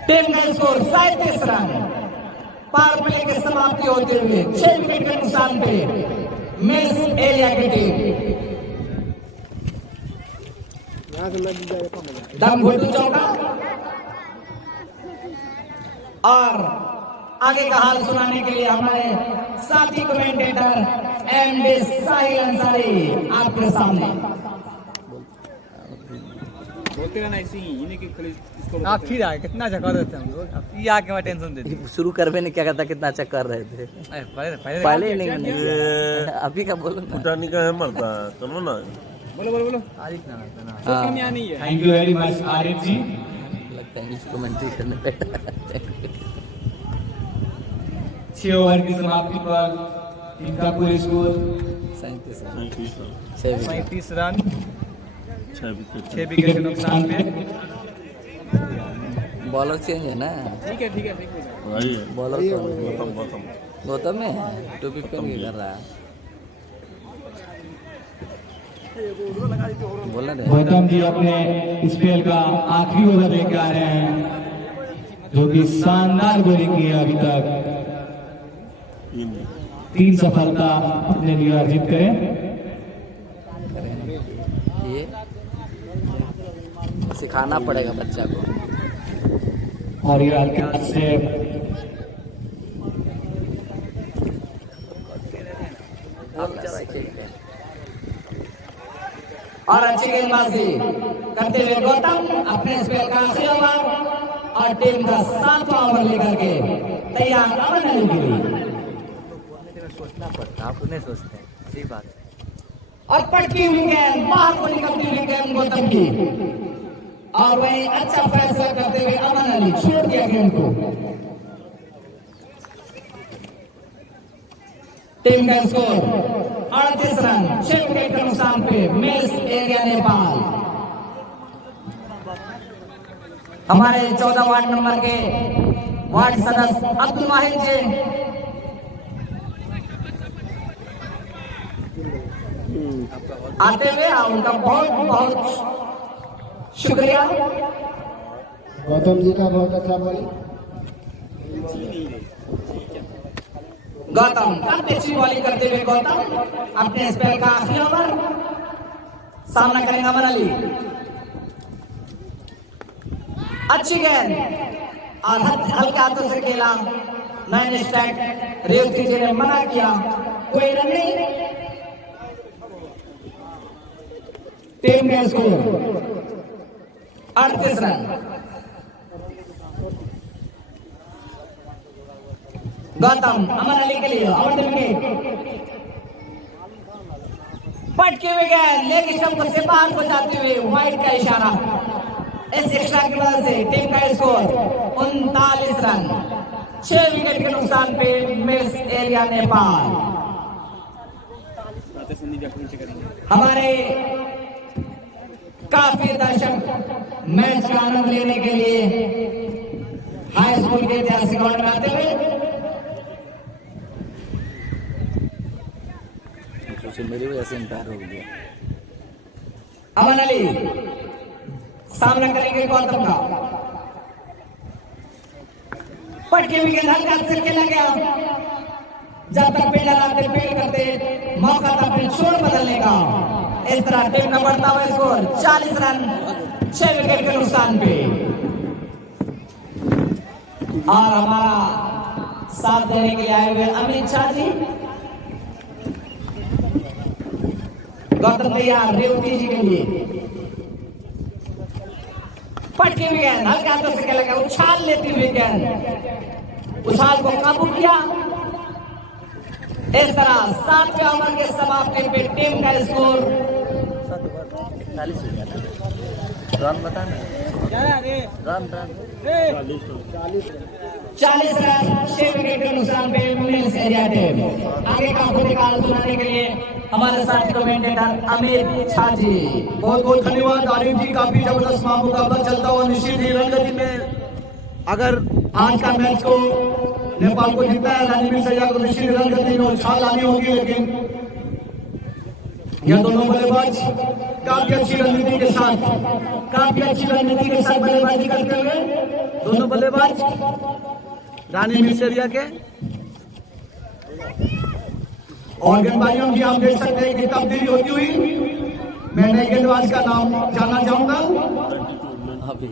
टीम का स्कोर 37 रन। पावर प्ले की समाप्ति होते हुए 6 विकेट के नुकसान पे मिल्स एरिया की टीम दम घोटू चौका। और आगे का हाल सुनाने के लिए हमारे साथी कमेंटेटर एमडी साहिल अंसारी आपके सामने। बोलते रहना ऐसे ही इन्हीं की खाली इसको आप फिर आए कितना अच्छा कर देते हम लोग अब ये आके मैं टेंशन दे दी शुरू करवे ने क्या कहता कितना अच्छा कर रहे थे पहले ही नहीं मैंने अभी का बोलो ना फुटानी का है मरता है चलो ना बोलो बोलो बोलो आरिफ नाम है ना हाँ, यहाँ नहीं है thank you very much Arif ji लगता है इसको कमेंट्री करने बैठा 6 ओवर की समाप्ति पर इनका पूरे स्कोर 37 35 रन 6 विकेट 6 विकेट के नुकसान पे बॉलर चेंज है ना ठीक है ठीक है ठीक है वही है बॉलर गौतम गौतम में है टोपी पहन के कर रहा है बोल रहे गौतम जी अपने स्पेल का आखिरी ओवर लेके आ रहे हैं जो कि शानदार बॉलिंग की है अभी तक 3 सफलता अपने लिए अर्जित करें ये सिखाना पड़ेगा बच्चा को और ये हल्के हाथ से और अच्छी गेंदबाजी करते हुए गौतम अपने स्पेल का आखिरी ओवर और टीम का 7वां ओवर लेकर के तैयार अमन अली के लिए सोचना पड़ता है आप नहीं सोचते हैं सही बात है और पटकी हुई गेंद बाहर को निकलती हुई गेंद गौतम की और वही अच्छा फैसला करते हुए अमन अली छोड़ दिया गेंद को टीम का स्कोर 38 रन 6 विकेट के नुकसान पे मिस एरिया नेपाल हमारे 14 वार्ड नंबर के वार्ड सदस्य अब्दुल माहिर जी आते हुए उनका बहुत बहुत शुक्रिया गौतम जी का बहुत अच्छा बॉलिंग गौतम काफी अच्छी बॉलिंग करते हुए गौतम अपने स्पेल का आखिरी ओवर सामना करेंगे अमन अली अच्छी गेंद और हल्के हाथों से खेला 9 स्ट्राइक रेवती जी ने मना किया कोई रन नहीं टीम का स्कोर 38 रन गौतम अमन अली के लिए और विकेट पटके हुए गए लेग स्टंप से बाहर को जाते हुए वाइड का इशारा इस एक्स्ट्रा की वजह से टीम का स्कोर 39 रन 6 विकेट के नुकसान पे मिस एरिया नेपाल हमारे काफी दर्शक मैच का आनंद लेने के लिए हाई स्कूल के ऐतिहासिक ग्राउंड में आते हुए मेरी वजह से इंकार हो गया अमन अली सामना करेंगे गौतम का पटके हुई गेंद हल्का से खेला गया जब तक पेड़ लगाते पेड़ करते मौका था फिर छोड़ बदलने का इस तरह टीम का बढ़ता हुआ स्कोर 40 रन 6 विकेट के नुकसान पे और हमारा साथ देने के लिए आए हुए अमित शाह जी गौतम तैयार रेवती जी के लिए पटके हुए गेंद हल्के हाथों से खेला गया उछाल लेती हुई गेंद उछाल को काबू किया इस तरह 7वें ओवर के समाप्ति पे टीम का स्कोर 40 हो गया ना रन बताना रन 40 रन 6 विकेट के नुकसान पे मिस एरिया टीम आगे का खुदिकार सुनाने के लिए हमारे साथ कमेंटेटर अमित झा जी बहुत बहुत धन्यवाद आरिफ जी काफी जबरदस्त मुकाबला चलता हुआ निश्चित ही रंगती में अगर आज का मैच को नेपाल को जीतना है रणवीर सैया को निश्चित रंगती में उछाल लानी होगी लेकिन यह दोनों बल्लेबाज काफी अच्छी रणनीति के साथ बल्लेबाजी करते हुए दोनों बल्लेबाज रानी मिर्सेरिया के और गेंदबाजियों की आप देख सकते हैं कि तब्दीली होती हुई मैं नए गेंदबाज का नाम जानना चाहूंगा अभी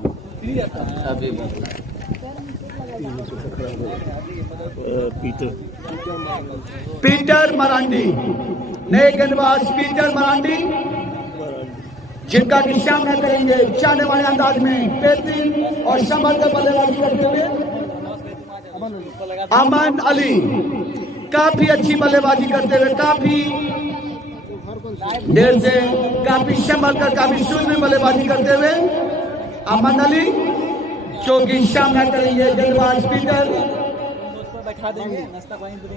पीटर मरांडी नए गेंदबाज पीटर मरांडी जिनका कि सामना करेंगे चाहने वाले अंदाज में बेहतरीन और संभल कर बल्लेबाजी करते हुए अमन अली। काफी अच्छी बल्लेबाजी करते हुए, काफी देर से काफी संभल कर, काफी सुंदर बल्लेबाजी करते हुए अमन अली, जो कि सामना करेंगे गेंदबाज पीटर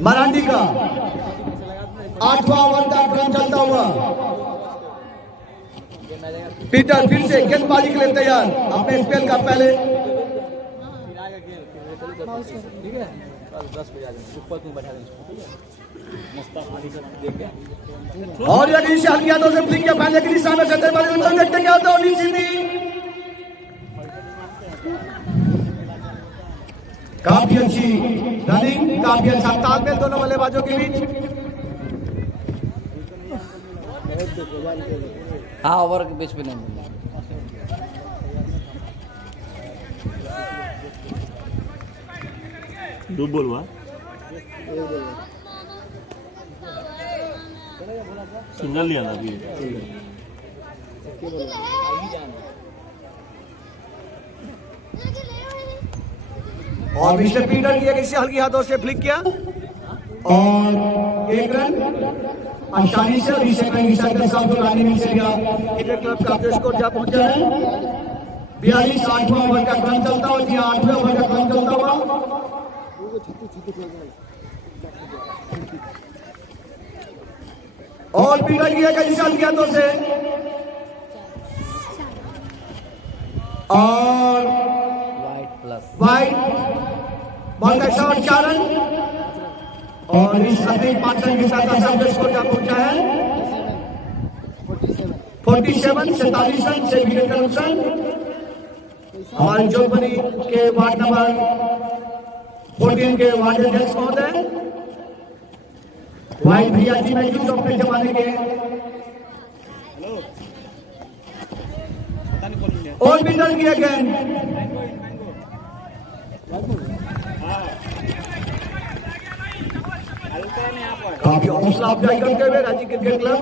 मरांडी का। 8वां ओवर का क्रम चलता हुआ पीटर फिर से गेंदबाजी के लिए तैयार अपने स्पेल का पहले। और यदि इसे हल्की हाथों से फ्लिक किया पहले की दिशा में चलते वाले देखते क्या होता है काफी अच्छी रनिंग, काफी अच्छा तालमेल दोनों बल्लेबाजों के बीच। हाँ ओवर के बीच में नहीं मिला। दो बोल हुआ सिंगल लिया ना अभी। और मिस्टर पीटर ने इसे हल्की हाथों से फ्लिक किया और 1 रन आसानी से क्रिकेट क्लब का स्कोर जा पहुंचा है 42। 8वां ओवर का क्रम चलता हुआ, 8वें ओवर का क्रम चलता हुआ। और पीटर की एक इसे हल्की हाथों से और वाइड बॉल का शॉट 4 रन और इस अतिरिक्त 5 रन के साथ स्कोर जा पहुंचा है 47 रन से विकेट का नुकसान। हमारे जोधपुरी के वार्ड नंबर 14 के वार्ड अध्यक्ष महोदय वाइड भैया जी में जो अपने जमाने के और विनर किया गया। काफी हौसला अफजाई करते हुए रांची क्रिकेट क्लब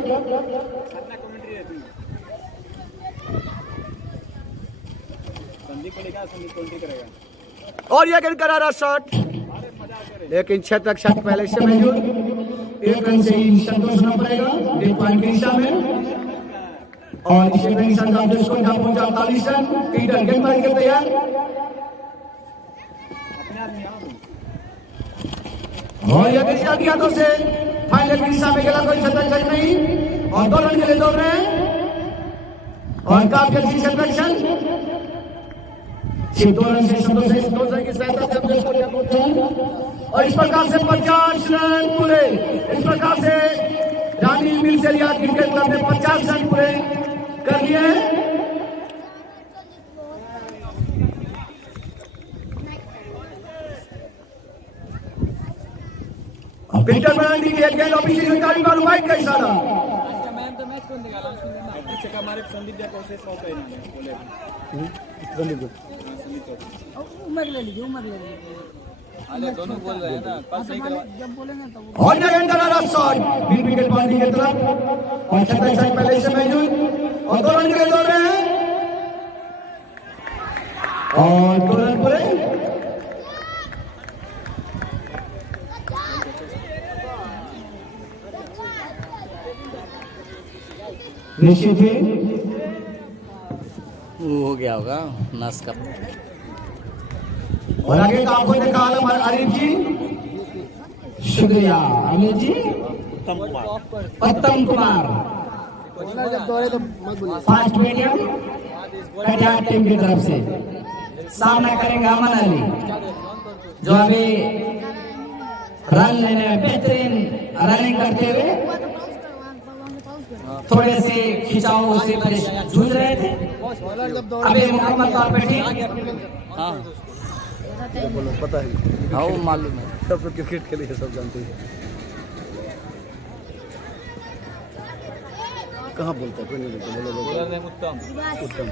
और यह गेंद करारा शॉट, लेकिन 6 तक शॉट पहले से मौजूद। 1 रन से ही संतोष होना पड़ेगा 1 पॉइंट की दिशा में और इसे रन संघ को जहां पहुंचा 48 रन। पीटर गेंदबाजी के तैयार और यह दिशा की हाथों से फाइनल की दिशा में गेला, कोई छतक नहीं और 2 रन के लिए दौड़ रहे हैं और काफी अच्छी संरक्षण। सिर्फ 2 रन से संतोष की सहायता से और इस प्रकार से 50 रन पूरे। इस प्रकार से रानी मिर्चलिया क्रिकेट क्लब ने 50 रन पूरे कर लिए हैं। पीटर मरांडी की गेंद ऑफिशियल सरकारी बार वाइड का इशारा। दोनों बोल रहे हैं ना, जब बोलेंगे तो और जगह करारा शॉट मिड विकेट बाउंड्री की तरफ और 27 रन पहले से मौजूद और 2 रन के लिए दौड़ रहे हैं और 2 रन पूरे। निश्चित ही वो हो गया होगा नस का। और आगे का आपको देखा हमारे आरिफ जी, शुक्रिया अमित जी। उत्तम कुमार जब दौड़े तो मत बोलिए। फास्ट मीडियम कटिहार टीम की तरफ से सामना करेंगे अमन अली, जो अभी रन लेने में बेहतरीन रनिंग करते हुए थोड़े से खिंचाव से जूझ रहे थे, अभी मुकम्मल तौर पर ठीक। हाँ बोलो पता है, हाँ वो मालूम है। सब तो क्रिकेट के लिए सब जानते हैं। कहाँ बोलता है, कोई नहीं बोलता। बोलो उत्तम उत्तम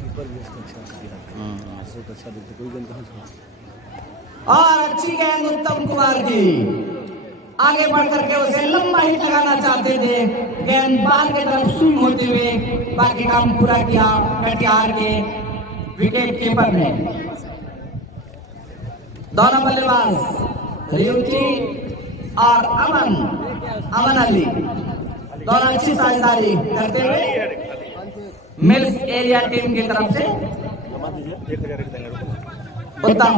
कीपर भी इसका अच्छा दिया, बहुत अच्छा दिखता। कोई गेंद कहाँ से और अच्छी गेंद उत्तम कुमार की आगे बढ़ करके उसे लंबा हिट लगाना चाहते थे, गेंद बाहर की तरफ स्विंग होते हुए बाकी काम पूरा किया कटिहार के विकेट कीपर ने। दोनों बल्लेबाज रियोची और अमन अली दोनों अच्छी साझेदारी करते हुए मिल्स एरिया टीम की तरफ से उत्तम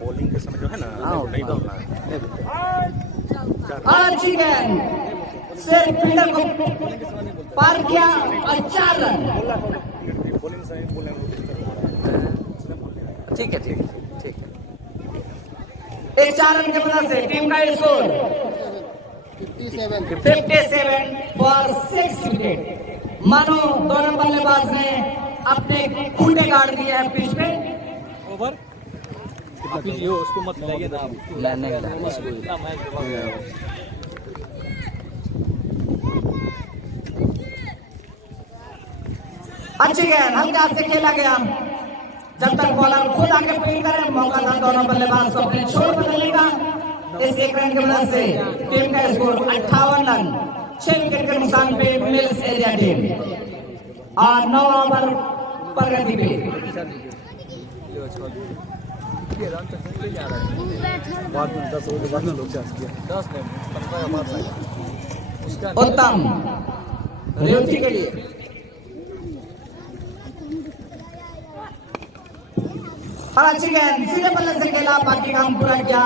बॉलिंग के समय जो है ना नहीं डालना है। और अच्छी गेंद सिर्फ फील्डर को पार किया और 4 रन। ठीक है ठीक है ठीक है। इस 4 रन की मदद से टीम का स्कोर 57 फॉर 6 विकेट। मानो दोनों बल्लेबाज ने अपने खूंटे गाड़ दिए हैं पिच पे। ओवर उसको मत लगे ना मैंने अच्छी गेंद हल्का से खेला गया, जब तक बॉलर खुद आके फील्ड करे मौका था दोनों बल्लेबाज को अपने छोर बदलने का। इस 1 रन की मदद से टीम का स्कोर 58 रन 6 विकेट के नुकसान पे मिल्स एरिया टीम और 9 ओवर प्रगति पे। उत्तम रेवती के लिए और अच्छी गेंद सीधे बल्ले से खेला, बाकी काम पूरा किया।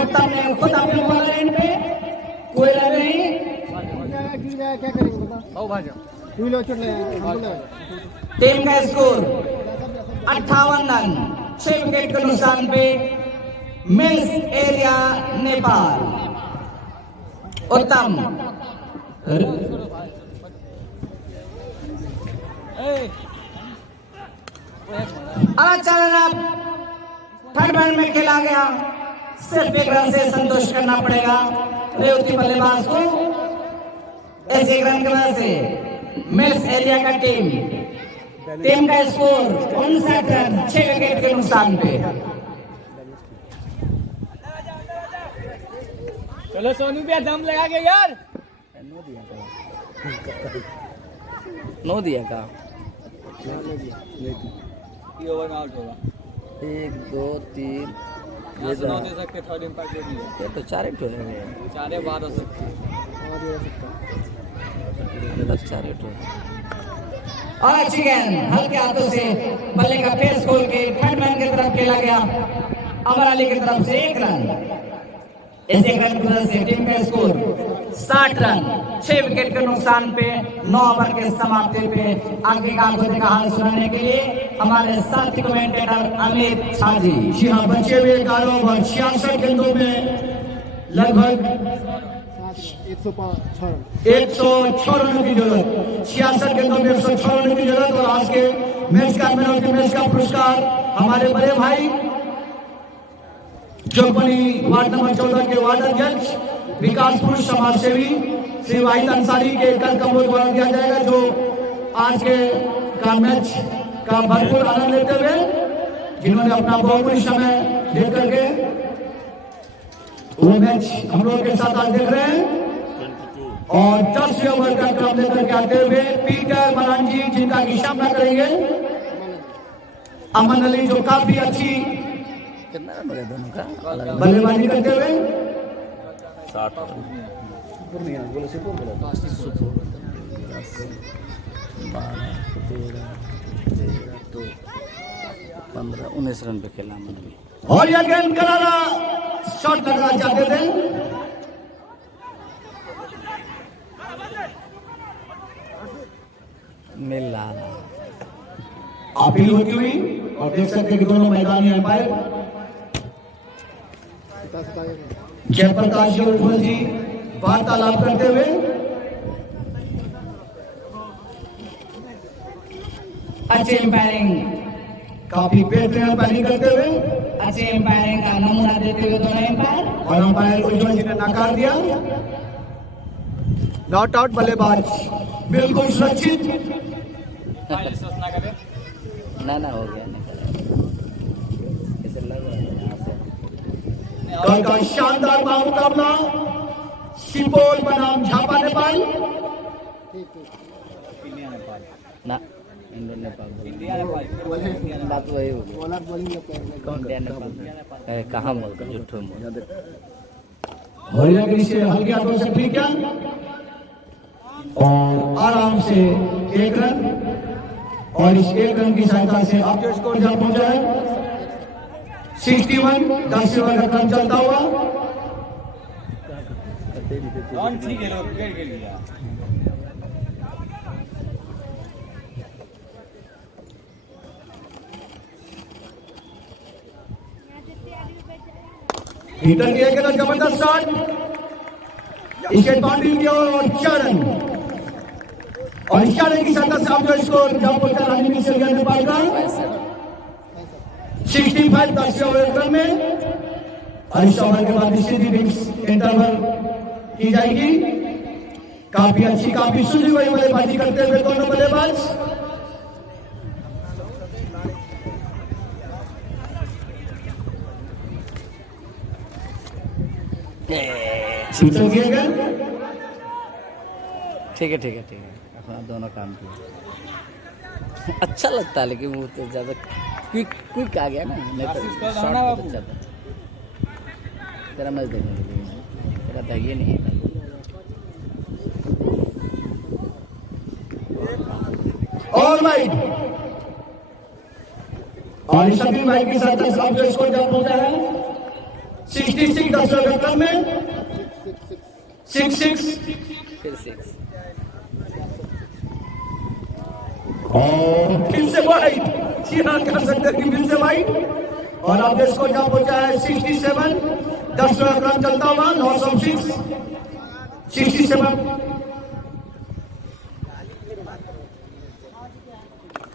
उत्तम ने खुद अपने बॉलर एंड पे कोई रन नहीं। क्या करेंगे टीम का स्कोर 58 रन 6 विकेट के नुकसान पे मिल्स एरिया नेपाल। उत्तम अचानक थर्ड बैट में खेला गया, सिर्फ 1 रन से संतोष करना पड़ेगा रेवती बल्लेबाज को। इस 1 रन की वजह से मिल्स एरिया का टीम का स्कोर 59 रन 6 विकेट के नुकसान पे। चलो सोनू भैया दम लगा के यार। नो दिया का ये ओवर में आउट होगा। 1 2 3 ये तो दे सकते, थर्ड इंपैक्ट दे दिया। ये तो 4 हिट हो गए, 4 बाद हो सकते तो 4 हिट हो। और अच्छी गेंद हल्के हाथों से बल्ले का फेस खोल के थर्डमैन की तरफ खेला गया, अमर अली की तरफ से 1 रन। इस 1 रन की वजह से टीम का स्कोर 60 रन 6 विकेट के नुकसान पे 9 ओवर के समाप्ति पे। आगे का आंखों का हाल सुनाने के लिए हमारे साथी कमेंटेटर अमित झा जी। जी हाँ, बचे हुए 11 ओवर 66 गेंदों में लगभग 106 रन की जरूरत। 66 गेंदों में 106 रन की जरूरत। और आज के मैच का मैन ऑफ द मैच का पुरस्कार हमारे बड़े भाई जोगबनी वार्ड नंबर 14 के वार्ड अध्यक्ष विकास पुरुष समाज सेवी श्री वाहिद अंसारी के कल कमरों द्वारा दिया जाएगा, जो आज के का मैच का भरपूर आनंद लेते हुए जिन्होंने अपना बहुमूल्य समय दे करके वो मैच हम लोग के साथ आज देख रहे हैं। और 10 ओवर का क्रम लेकर के आते हुए पीटर मरांजी जिनका की सामना करेंगे अमन अली, जो काफी अच्छी कितना रन हो गया दोनों का बल्लेबाजी करते हुए 60 12 13 तो 15 19 रन पे खेला हमने। और यह गेंद करारा शॉट करना चाहते थे, मिल रहा अपील होती हुई। और देख सकते हैं कि दोनों मैदानी अंपायर जयप्रकाश जी और जी वार्तालाप करते हुए अच्छे एम्पायरिंग काफी बेहतरीन अंपायरिंग करते हुए अच्छे एम्पायरिंग का नमूना देते हुए दोनों एम्पायर। और अंपायर उज्जवल जी ने नकार दिया। नॉट आउट बल्लेबाज बिल्कुल सुरक्षित। ना करें। ना हो गया ऐसे लग रहा है। कल का शानदार मुकाबला सुपौल बनाम झापा नेपाल। ना इंडो नेपाल बात वही होगी। बॉलर बॉलिंग लगता है। कौन इंडिया नेपाल कहाँ बोलता झूठो बोल। हरिया गिरी से हल्के हाथों से फ्री किया और आराम से 1 रन, और इस 1 रन की सहायता से अब जो स्कोर जहां पहुंचा है 61, 10 ओवर का क्रम चलता हुआ। हिटर किया गया जबरदस्त शॉट, इसे बाउंड्री की ओर और 4 रन, और इस 4 रन की सहायता से अब जो स्कोर जहां पहुंचा रानी मिसल गया नेपाल का 65, 10 ओवर क्रम में। और इस ओवर के बाद इंटरवल की जाएगी। काफी अच्छी, काफी सुलझी हुई बल्लेबाजी करते हुए दोनों बल्लेबाज। सिंचन किए गए। ठीक है अपना दोनों काम किया। अच्छा लगता है लेकिन वो तो ज़्यादा क्विक आ गया ना, नहीं तो शॉर्ट अच्छा था। तेरा मैच देखने के लिए तेरा तो ये नहीं है। और वाइड, और शकील भाई के साथ अब जो स्कोर जब पहुंचा है 66, 10 ओवर क्रम में 6-6, फिर 6 और फिर से वाइड। जी हाँ, कह सकते हैं कि फिर से वाइड। और अब जो स्कोर जब पहुंचा है 67, 10 ओवर क्रम चलता हुआ, लॉस ऑफ 6, 67।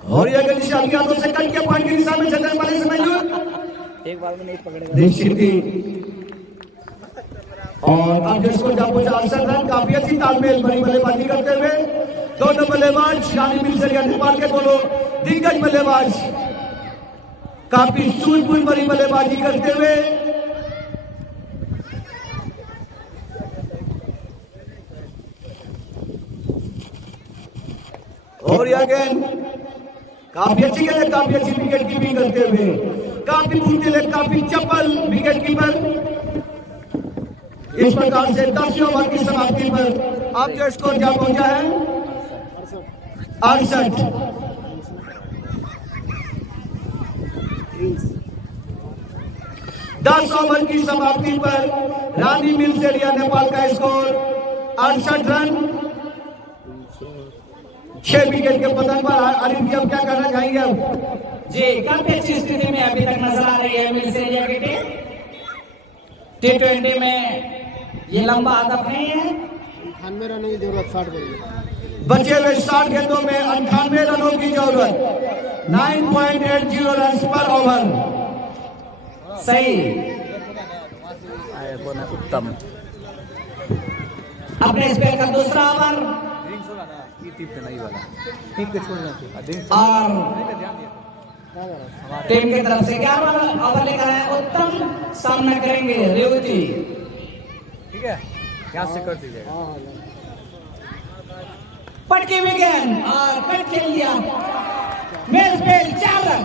और ये अगर निशान के हाथों से कट के पॉइंट के दिशा में चलने वाले समय एक बार में नहीं पकड़ेगा। निश्चित ही। और अब जिसको जब पहुंचा 68 रन, काफी अच्छी तालमेल बड़ी बल्लेबाजी करते हुए दोनों बल्लेबाज रानी मिसल नेपाल के दोनों दिग्गज बल्लेबाज काफी सूझबूझ बड़ी बल्लेबाजी करते हुए और ये अगेन काफी अच्छी गेंद, काफी अच्छी विकेट कीपिंग करते हुए, काफी बुद्धिले, काफी चपल विकेट कीपर। इस प्रकार से 10 ओवर की समाप्ति पर अब जो स्कोर जहां पहुंचा है 68। 10 ओवर की समाप्ति पर रानी मिल्स एरिया नेपाल का स्कोर 68 रन, 6 विकेट के पतन पर। अरिंद जी, अब क्या कहना चाहेंगे? अब जी काफी अच्छी स्थिति में अभी तक नजर आ रही है मिल्स एरिया की टीम। T20 में ये लंबा हदफ नहीं है। 98 रनों की जरूरत 60 बड़ी। बचे हुए 60 गेंदों में 98 रनों की जरूरत, 9.80 रन पर ओवर। सही, उत्तम। अपने स्पेयर का दूसरा ओवर और टीम की तरफ से 11 ओवर लेकर है उत्तम। सामना करेंगे रेवती। ठीक है, यहाँ से कर दीजिएगा। पटकी विकेट और कट खेल लिया। Match fail 4 run.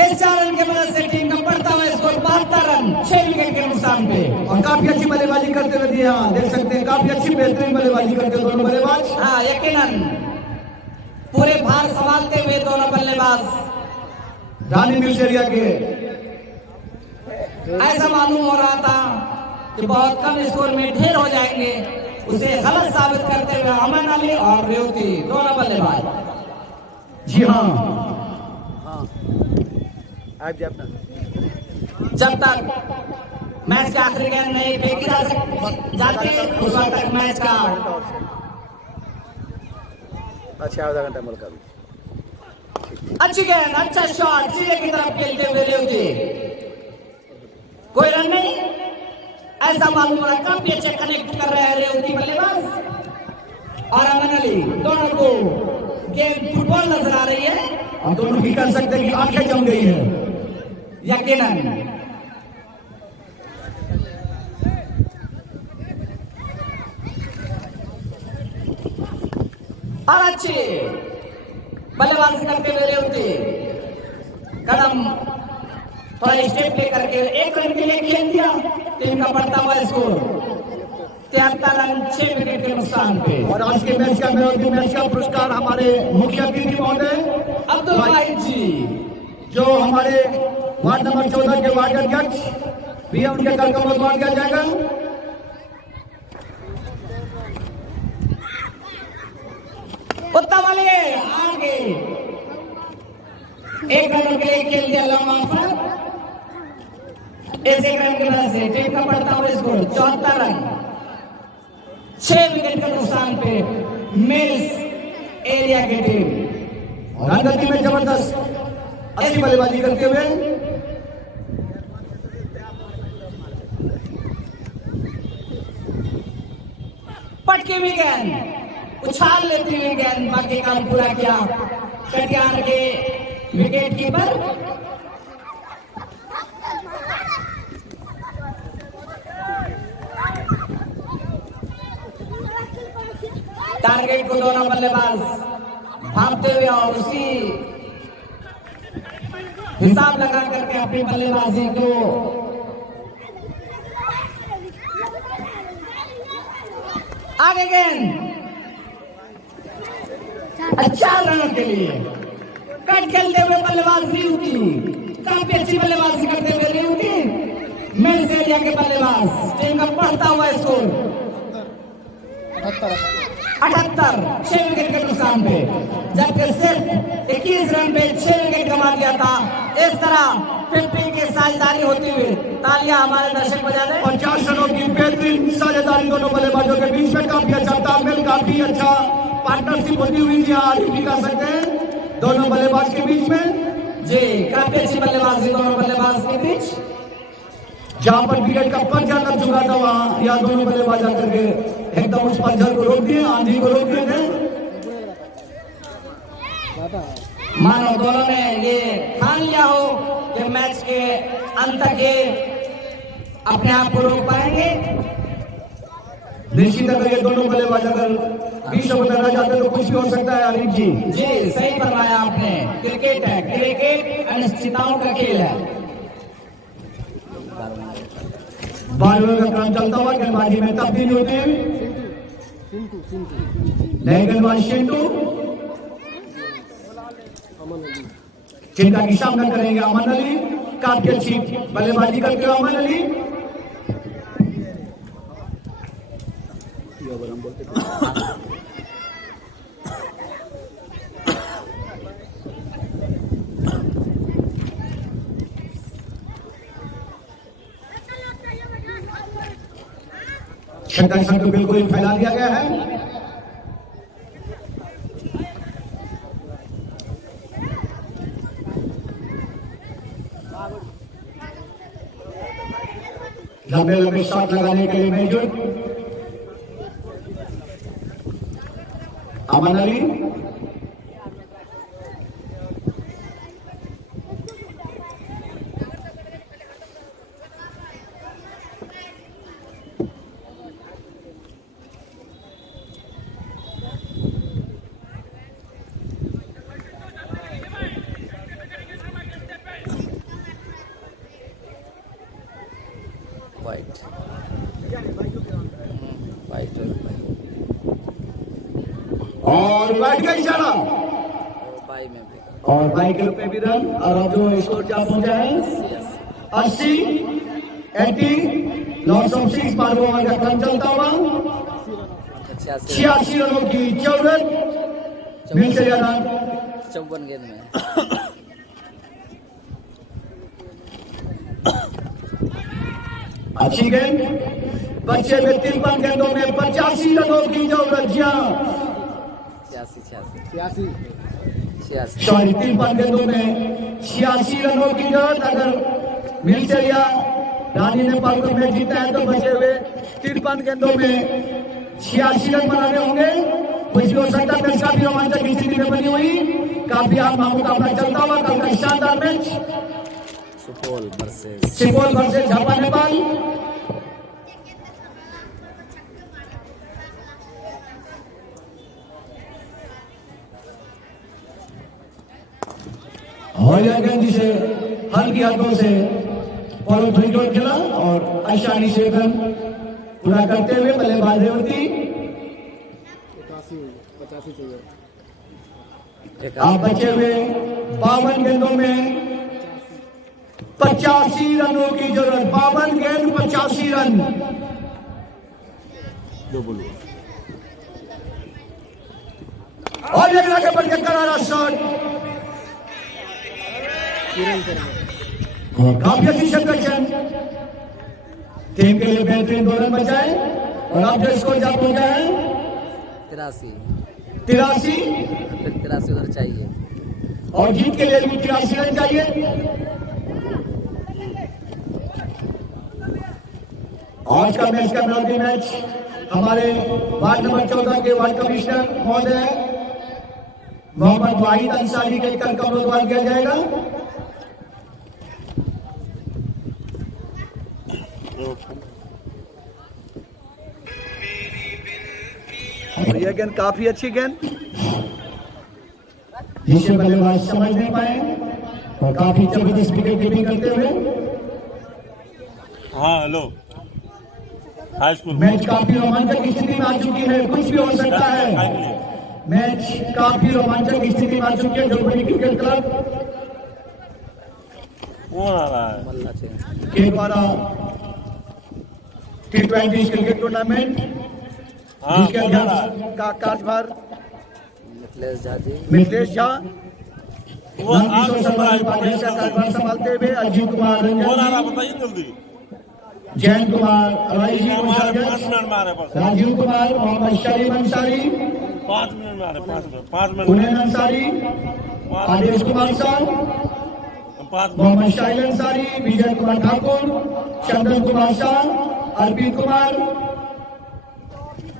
इस 4 रन के मदद से टीम का बढ़ता हुआ स्कोर 72 रन, 6 विकेट के नुकसान पे। और काफी अच्छी बल्लेबाजी करते हुए यहाँ देख सकते हैं, काफी अच्छी बेहतरीन बल्लेबाजी करते हुए दोनों बल्लेबाज। हाँ, यकीनन पूरे भार संभालते हुए दोनों बल्लेबाज रानी मिल्स एरिया के। ऐसा मालूम हो रहा था कि बहुत कम स्कोर में ढेर हो जाएंगे, उसे गलत साबित करते हुए अमन अली और रेवती दोनों बल्लेबाज। जी हाँ, जब तक मैच का आखिरी गेंद नहीं फेंकी जाती उस वक्त तक मैच का अच्छा आधा घंटा मल का भी। अच्छी गेंद, अच्छा शॉट सीधे की तरफ खेलते हुए रेवती। कोई रन नहीं, ऐसा मालूम हो रहा है। काफी अच्छे कनेक्ट कर रहे हैं रेवती बल्लेबाज और अमन अली। दोनों को गेम फुटबॉल नजर आ रही है। हम दोनों भी कर सकते हैं कि आंखें जम गई है। यकीनन और अच्छी बल्लेबाजी करते हुए रेवती कदम थोड़ा स्टेप लेकर के 1 रन के लिए खेल दिया। टीम का बढ़ता हुआ स्कोर 73 रन 6 विकेट के नुकसान पे। और आज के मैच का मैन ऑफ द मैच का पुरस्कार हमारे मुख्य अतिथि महोदय अब्दुल वाहिद जी, जो हमारे वार्ड नंबर 14 के वार्ड अध्यक्ष भी उनके घर का प्रदान किया जाएगा। उत्तम वाले आगे 1 रन के लिए खेल दिया लंबा पर। इस 1 रन की वजह से टीम का बढ़ता हुआ स्कोर 74 रन 6 विकेट के नुकसान पे मेल्स एरिया की टीम। और रणनीति में जबरदस्त अच्छी बल्लेबाजी करते हुए पटकी हुई गेंद उछाल लेती हुई गेंद बाकी काम पूरा किया कटिहार के विकेट कीपर। टारगेट को दोनों बल्लेबाज भागते हुए और उसी हिसाब लगा करके अपनी बल्लेबाजी को आगे गेंद 4 रनों के लिए कट खेलते हुए बल्लेबाज रिवती काफी अच्छी बल्लेबाजी करते हुए रिवती मेल्स एरिया के बल्लेबाज। टीम का बढ़ता हुआ स्कोर 78 6 विकेट के नुकसान पे, जबकि सिर्फ 21 रन पे 6 विकेट कमा दिया था। इस तरह पिंपिंग की साझेदारी होती हुई तालियां हमारे दर्शक बजा रहे। 50 रनों की बेहतरीन साझेदारी दोनों बल्लेबाजों के बीच में काफी अच्छा तालमेल, काफी अच्छा पार्टनरशिप होती हुई आज भी कह सकते हैं दोनों बल्लेबाज के बीच में। जी काफी अच्छी बल्लेबाजी दोनों बल्लेबाज के बीच। जहां पर विकेट का पंजा लग चुका था वहां यह दोनों बल्लेबाज आकर के एकदम उस पंजर को रोक दिए, आंधी को रोक दिए थे। मानो दोनों ने ये ठान लिया हो कि मैच के अंत तक ये अपने आप को रोक पाएंगे। निश्चित अगर ये दोनों बल्लेबाज अगर 20 ओवर करना चाहते तो कुछ भी हो सकता है। अनिल जी जी सही फरमाया आपने, क्रिकेट है, क्रिकेट अनिश्चितताओं का खेल है। 12 ओवर का क्रम चलता हुआ गेंदबाजी में तब्दीली होती है। नए गेंदबाज शिंटू जिनका की सामना करेंगे अमन अली। काफी अच्छी बल्लेबाजी करते हुए अमन अली। छक्का छक्का बिल्कुल ही फैला दिया गया है। लंबे लंबे शॉट लगाने के लिए मौजूद अमन अली। वाइट वाइट और बैठ गया इशारा बाई में भी और बाई के पे भी रन। और अब जो स्कोर क्या पहुंचा है 80 80 लॉस ऑफ 6 पर ओवर का क्रम चलता हुआ 86 रनों की जरूरत। मिल से ज्यादा 54 गेंद में अच्छी गेंद। बच्चे में 53 गेंदों में 85 रनों की जरूरत। 86 सॉरी 53 गेंदों में 86 रनों की जरूरत। अगर मिल चलिया रानी नेपाल को मैच जीता है तो बचे हुए 53 गेंदों में 86 रन बनाने होंगे। कुछ भी हो सकता है। मैच काफी रोमांचक स्थिति में बनी हुई, काफी आम मुकाबला चलता हुआ कल का शानदार मैच सुपौल वर्सेस झापा नेपाल। और यह गेंद जिसे हल्की हाथों से फॉलो थ्री डॉट खेला और आसानी से रन पूरा करते हुए बल्लेबाज रेवती 85 चाहिए। आप बचे हुए 52 गेंदों में 85 रनों की जरूरत। 52 गेंद 85 रन। और एक लगे बन के करारा शॉट और काफी अच्छी शतरंज टीम के लिए बेहतरीन 2 रन बचाए और आप जो स्कोर जा पहुंचा है 83 83 उधर चाहिए। और जीत के लिए भी 83 रन चाहिए। आज का मैच का मैन ऑफ द मैच हमारे वार्ड नंबर 14 के वार्ड कमिश्नर महोदय मोहम्मद वाहिद अंसारी के कर का प्रोत्साहन किया जाएगा। और यह गेंद काफी अच्छी गेंद जिसे बल्लेबाज समझ नहीं पाए और काफी जबरदस्त विकेट कीपिंग करते हुए हाँ हेलो हाई स्कूल मैच काफी रोमांचक स्थिति में आ चुकी है। कुछ भी हो सकता है। मैच काफी रोमांचक स्थिति में आ चुकी है। जोगबनी क्रिकेट क्लब कौन आ रहा है? मल्ला चाहिए। के द्वारा T20 क्रिकेट टूर्नामेंट हाँ जिसके कौन आ रहा है? अध्यक्ष का कार्यभार मिथिलेश झा जी मिथिलेश झा, वो आप नंदकिशोर शर्मा उपाध्यक्ष का कार्यभार संभालते हुए अजीत कुमार कौन आ रहा रंजन, बताइए जल्दी। जैन कुमार राय जी हमारे 5 उपाध्यक्ष, मिनट में आ रहे बस। राजीव कुमार, मोहम्मद शरीफ अंसारी, 5 मिनट में आ रहे 5 मिनट पुनेन अंसारी, आदेश कुमार साह, 5 मोहम्मद शाहिल अंसारी, विजय कुमार ठाकुर, चंदन कुमार शाह, अर्पित कुमार,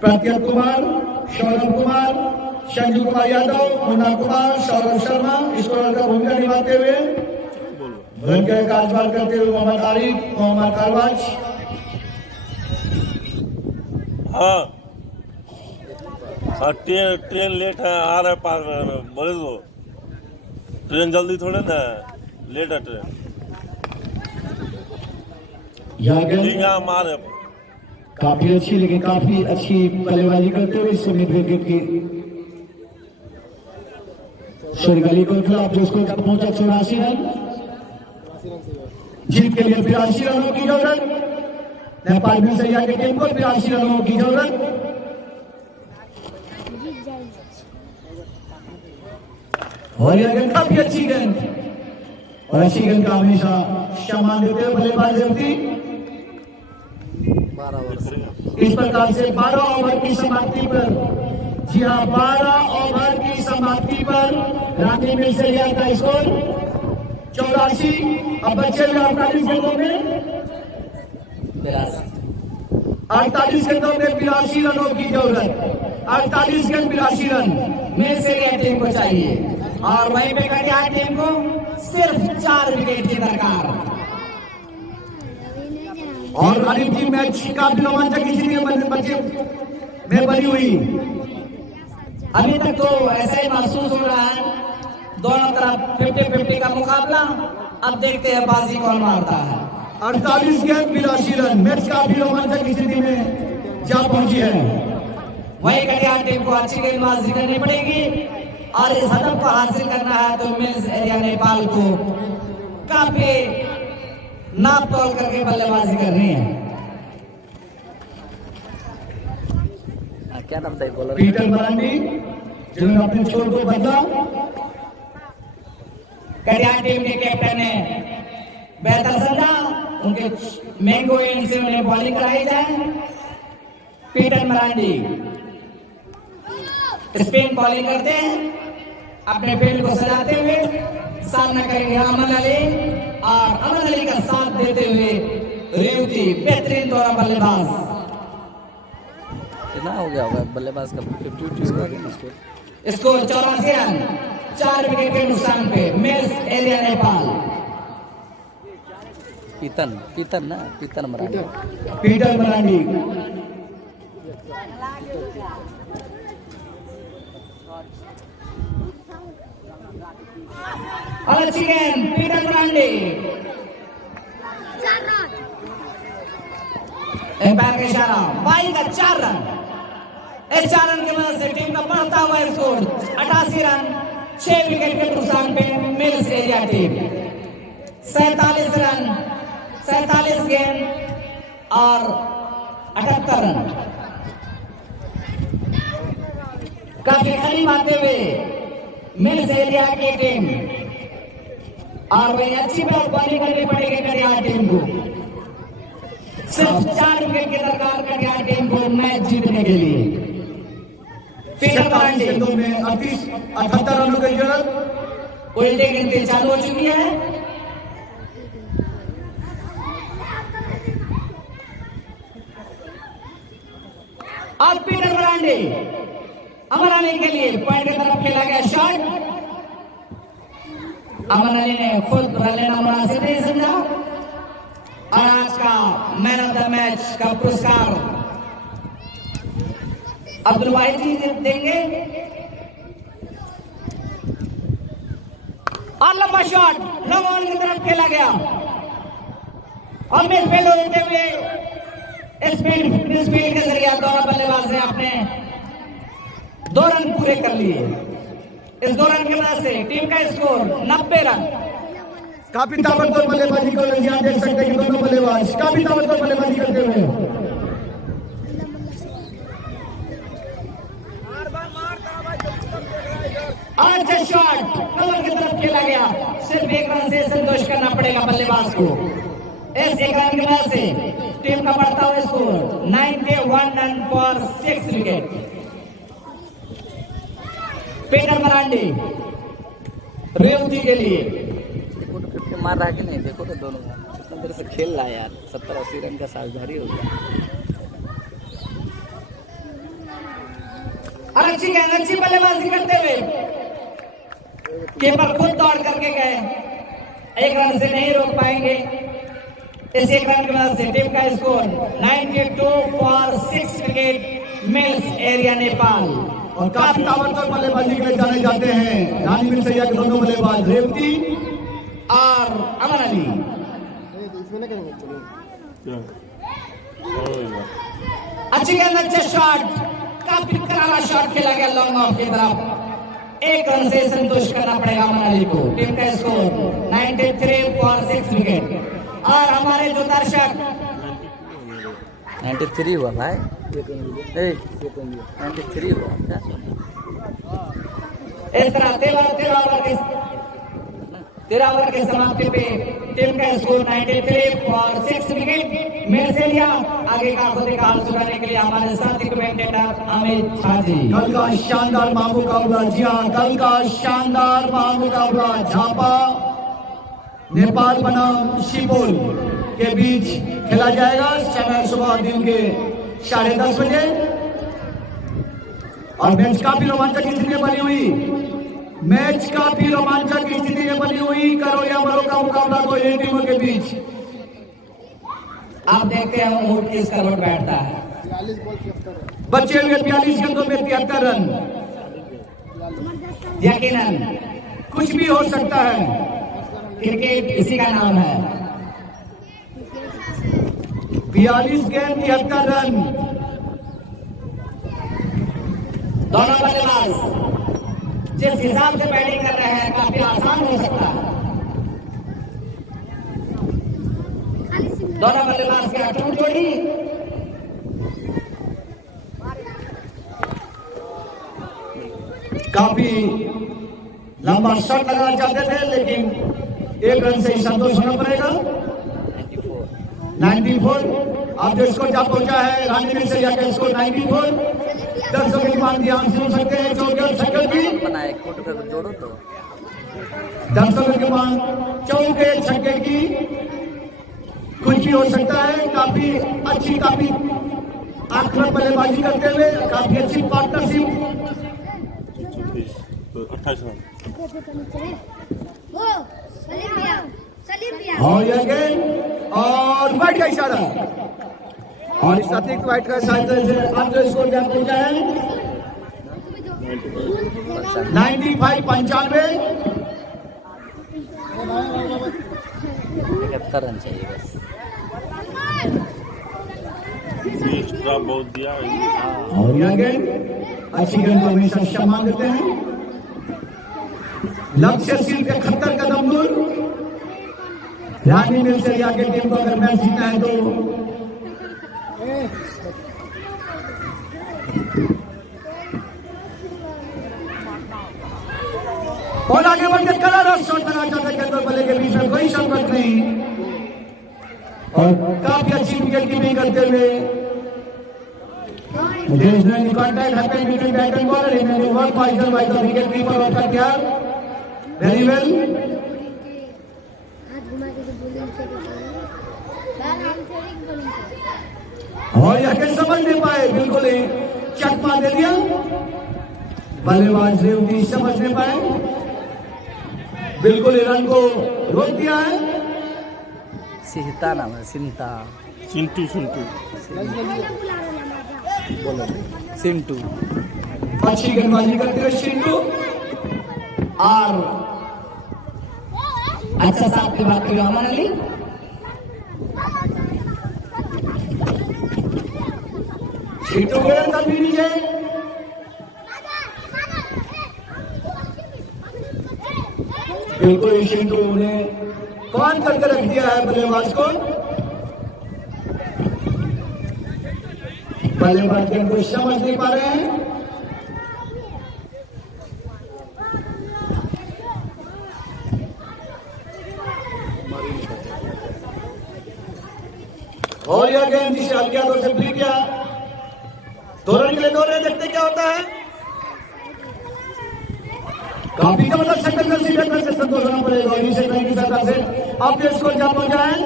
प्रत्यय कुमार, सौरभ कुमार, संजू कुमार यादव, मुन्ना कुमार, सौरभ शर्मा स्कोरर का भूमिका निभाते हुए उनके कार्यभार करते हुए मोहम्मद आरिफ, मोहम्मद कारवाज। हाँ ट्रेन लेट है आ रहा है 5 मिनट में बोले तो ट्रेन जल्दी थोड़े ना लेट है ट्रेन। यह ठीक गेंद है हम आ रहे हैं। काफी अच्छी लेकिन काफी अच्छी बल्लेबाजी करते हुए इस मिड विकेट की शेरगली को खिलाफ जो स्कोर तक पहुंचा 84 रन। जीत के लिए 82 रनों की जरूरत। नेपाल में सैया की टीम को 82 रनों की जरूरत। और यह गेंद काफी अच्छी गेंद और अच्छी गेंद का हमेशा सम्मान देते हुए बल्लेबाज जल्दी 12 वर्ष इस प्रकार से 12 ओवर की समाप्ति पर, जी हाँ 12 ओवर की समाप्ति पर रानी मिल से का स्कोर 84। अब बचे हुए 48 गेंदों में 48 गेंदों में 82 रनों की जरूरत। 48 गेंद 82 रन मिल से टीम को चाहिए और वहीं पे कटिहार टीम को सिर्फ 4 विकेट की दरकार। और अभी टीम मैच काफी रोमांचक स्थिति में बनी हुई। अभी तक तो ऐसा ही महसूस हो रहा है दोनों तरफ 50-50 का मुकाबला। अब देखते हैं बाजी कौन मारता है। 48 गेंद 82 रन मैच काफी रोमांचक स्थिति में जा पहुंची है। वही कटिहार टीम को अच्छी गेंदबाजी करनी पड़ेगी और इस हदफ को हासिल करना है तो मिल्स एरिया नेपाल को काफी नाप तोल करके बल्लेबाजी करनी है। क्या नाम था बॉलर? पीटर मरांडी जिन्होंने अपने छोर को बदला। कटिहार टीम के कैप्टन ने बेहतर समझा उनके मैंगो एंड से उन्हें बॉलिंग कराई जाए। पीटर मरांडी स्पिन बॉलिंग करते हैं, अपने फील्ड को सजाते हुए सामना करेंगे अमन अली और अमन अली का साथ देते हुए रेवती बेहतरीन दौरा बल्लेबाज। कितना हो गया होगा बल्लेबाज का? 50 स्कोर। स्कोर 84 रन 4 विकेट के नुकसान पे मिल्स एरिया नेपाल। पीतन ना पीतन मराठी। पीटर मरांडी और अच्छी गेंद पीटर ब्रांडी, एम्पायर का इशारा, बाई का 4 रन। इस 4 रन की मदद से टीम का बढ़ता हुआ स्कोर 88 रन, 6 विकेट के नुकसान पे मिल्स एरिया टीम 47 रन, 47 गेंद और 78 रन। काफी करीब आते हुए मिल्स एरिया की टीम, और वही अच्छी बॉलिंग करनी पड़ेगी कटिहार टीम को। सिर्फ 4 विकेट की दरकार कटिहार टीम को मैच जीतने के लिए। पीटर ब्रांडी में 78 रनों की जरूरत। उल्टी गिनती चालू हो चुकी है। अब पीटर ब्रांडी अमर अली के लिए पॉइंट की तरफ खेला गया शॉट। अमर अली ने खुद रन लेना मुनासिब नहीं समझा और आज का मैन ऑफ द मैच का पुरस्कार अब्दुल वाहिद जी देंगे। और लंबा शॉट लॉन्ग ऑन की तरफ खेला गया और मिस फील्ड होते हुए स्पीड के जरिए दोनों बल्लेबाज ने अपने 2 रन पूरे कर लिए। इस 2 रन की वजह से टीम का स्कोर 90 रन। काफी ताबड़तोड़ बल्लेबाजी को यहाँ देख सकते हैं कि दोनों बल्लेबाज काफी ताबड़तोड़ बल्लेबाजी करते हुए। अच्छा शॉट कवर की तरफ खेला गया, सिर्फ 1 रन से संतोष करना पड़ेगा बल्लेबाज को। इस 1 रन की वजह से टीम का बढ़ता हुआ score 91 run for 6 wicket. Peter Brandy Revathi के लिए देखो तो 50 मार रहा है कि नहीं, देखो तो दोनों कितना देर से खेल रहा है यार। 70-80 रन का साझेदारी हो गया। और अच्छी गेंद, अच्छी बल्लेबाजी करते हुए कीपर खुद दौड़ करके गए, 1 रन से नहीं रोक पाएंगे। इस 1 रन की वजह से टीम का score 92 for 6 wicket mills area Nepal. और काफी ताबड़तोड़ बल्लेबाजी के लिए जाने जाते हैं रानी मिल सैया के दोनों बल्लेबाज रेवती और अमर अली। तो इसमें ना करेंगे, चलो अच्छी गेंद, अच्छा शॉट, काफी करारा शॉट खेला गया लॉन्ग ऑफ की तरफ। 1 रन से संतोष करना पड़ेगा अमर अली को। टीम का स्कोर 93 फॉर 6 विकेट। और हमारे जो दर्शक 93 हुआ भाई, 93 हुआ क्या? इस तरह 13 ओवर की समाप्ति पे टीम का score 93 for 6 wicket mills area. आगे का खुद का हाल सुनाने के लिए हमारे साथी कमेंटेटर अमित झा जी। कल का शानदार मुकाबला, जी हाँ, कल का शानदार मुकाबला झापा नेपाल बनाम शिपोल के बीच खेला जाएगा समय सुबह दिन के 10:30 बजे। और मैच काफी रोमांचक स्थिति बनी हुई, मैच काफी रोमांचक स्थिति में बनी हुई। करो या मरो का मुकाबला दो इन टीमों के बीच। आप देखते हैं ऊँट किस करवट बैठता है। 43 बॉल 73 बचे हुए 42 गेंदों में 73 रन। यकीनन कुछ भी हो सकता है, क्रिकेट इसी का नाम है। 42 गेंद 73 रन। दोनों बल्लेबाज जिस हिसाब से बैटिंग कर रहे हैं काफी आसान हो सकता है। दोनों बल्लेबाज की अटूट जोड़ी। काफी लंबा शॉट लगाना चाहते थे, लेकिन 1 रन से ही संतोष होना पड़ेगा। 94 आप जो स्कोर जहाँ पहुंचा है रानी मिल सैया का स्कोर 94। दर्शकों की बात ध्यान सुन सकते हैं चौके और छक्के की। बनाए फोटो पे जोड़ो तो दर्शकों की बात चौके छक्के की कुछ भी हो सकता है। काफी अच्छी, काफी आक्रामक बल्लेबाजी करते हुए काफी अच्छी पार्टनरशिप। 28 रन। और यह गेंद और वाइट का इशारा, और इस अतिरिक्त वाइट का इशारा से अब जो स्कोर जहाँ पहुंचा है 95 95। 71 रन चाहिए बस। ये स्ट्रा बहुत दिया और ये गेंद अच्छी गेंद को हमेशा सम्मान देते हैं। लक्ष्य सील के 71 कदम दूर रानी मिल से आगे टीम को अगर मैच जीतना है तो और आगे बढ़ के कलर और शॉट करना चाहते हैं केंद्र बल्ले के बीच में कोई संकट नहीं और काफी अच्छी विकेट कीपिंग करते हुए There is no contact happened between bat and ball. Remaining one pointer by the wicket keeper of Katyar. Very well. और यह के समझ नहीं पाए, बिल्कुल ही चकमा दे दिया। बल्लेबाज रेवती समझ नहीं पाए, बिल्कुल ही रन को रोक दिया है। सिंता नाम है, सिंता। चिंटू चिंटू बोलो सिंटू। अच्छी गेंदबाजी करते हुए चिंटू और अच्छा साथ की बात करिए अमन अली। चिंटू गेंद अभी नीचे बिल्कुल ही चिंटू ने कौन करके रख दिया है बल्लेबाज को। बल्लेबाज गेंद को समझ नहीं पा रहे हैं। और यह गेंद जिसे हल्के हाथों से फ्लिक किया, दो रन के लिए 2 रन। देखते क्या होता है। काफी जबरदस्त सेकंड से संतोष होना पड़ेगा और इसे कहीं की सरकार से आप ये स्कोर क्या पहुंचा है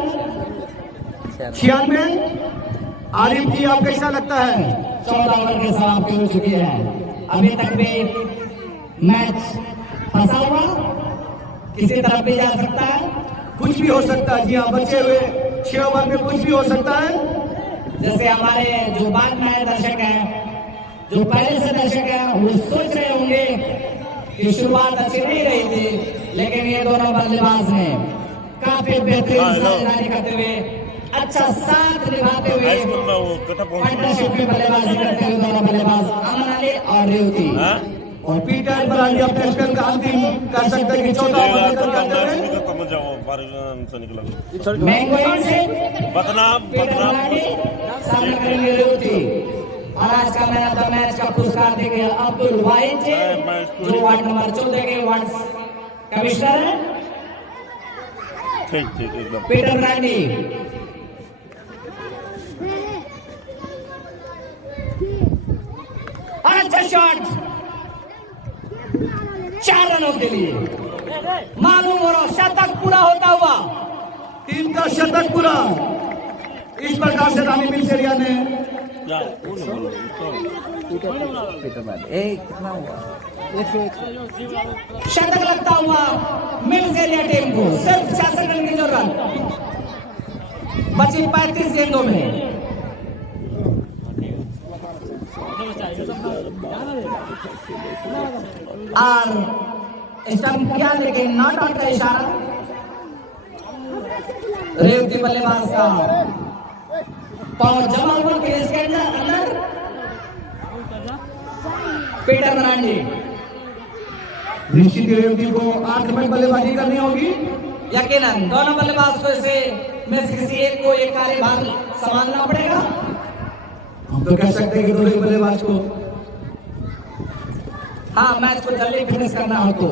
96। आरिफ जी आप कैसा लगता है। 14 ओवर के समाप्ति हो चुकी है। अभी तक भी मैच फंसा हुआ, किसी तरफ भी जा सकता है, कुछ भी हो सकता है। जी हाँ, बचे हुए 6 ओवर में कुछ भी हो सकता है। जैसे हमारे जो बाद में आए दर्शक हैं, जो पहले से दर्शक हैं, वो सोच रहे होंगे कि शुरुआत अच्छी नहीं रही थी, लेकिन ये दोनों बल्लेबाज ने काफी बेहतरीन साझेदारी करते हुए, अच्छा साथ निभाते हुए स्कूल में वो कटअप पार्टनरशिप में बल्लेबाजी करते हुए दोनों बल्लेबाज अमन अली और रेवती और पीटर बराली अपने स्पेल का अंतिम कर सकते हैं कि 14 ओवर करते हुए निकला मैंगो से बदनाम पीटर बराली सामने करेंगे रेवती। और आज का मैन ऑफ द मैच का पुरस्कार देंगे अब्दुल वाहिद जी, जो वार्ड नंबर 14 के वार्ड कमिश्नर है। ठीक ठीक एकदम पीटर ब्रांडी अच्छा शॉट, 4 रनों के लिए मालूम हो रहा शतक पूरा होता हुआ। टीम का शतक पूरा। इस प्रकार से रानी मिल्सेरिया ने कितना हुआ? शतक लगता हुआ मिल्सेरिया टीम को सिर्फ 66 रन की जरूरत, बची 35 गेंदों में। और स्टंप किया लेकिन नॉट आउट का इशारा रेवती बल्लेबाज का पावर जमा हुआ क्रीज के अंदर। पीटर मरांडी निश्चित रेवती को 8 मिनट बल्लेबाजी करनी होगी। यकीनन दोनों बल्लेबाज को इसे में से किसी एक को एक कार्यभार संभालना पड़ेगा। हम तो कह सकते हैं कि दोनों ही बल्लेबाज को हाँ मैच को जल्दी फिनिश करना हो तो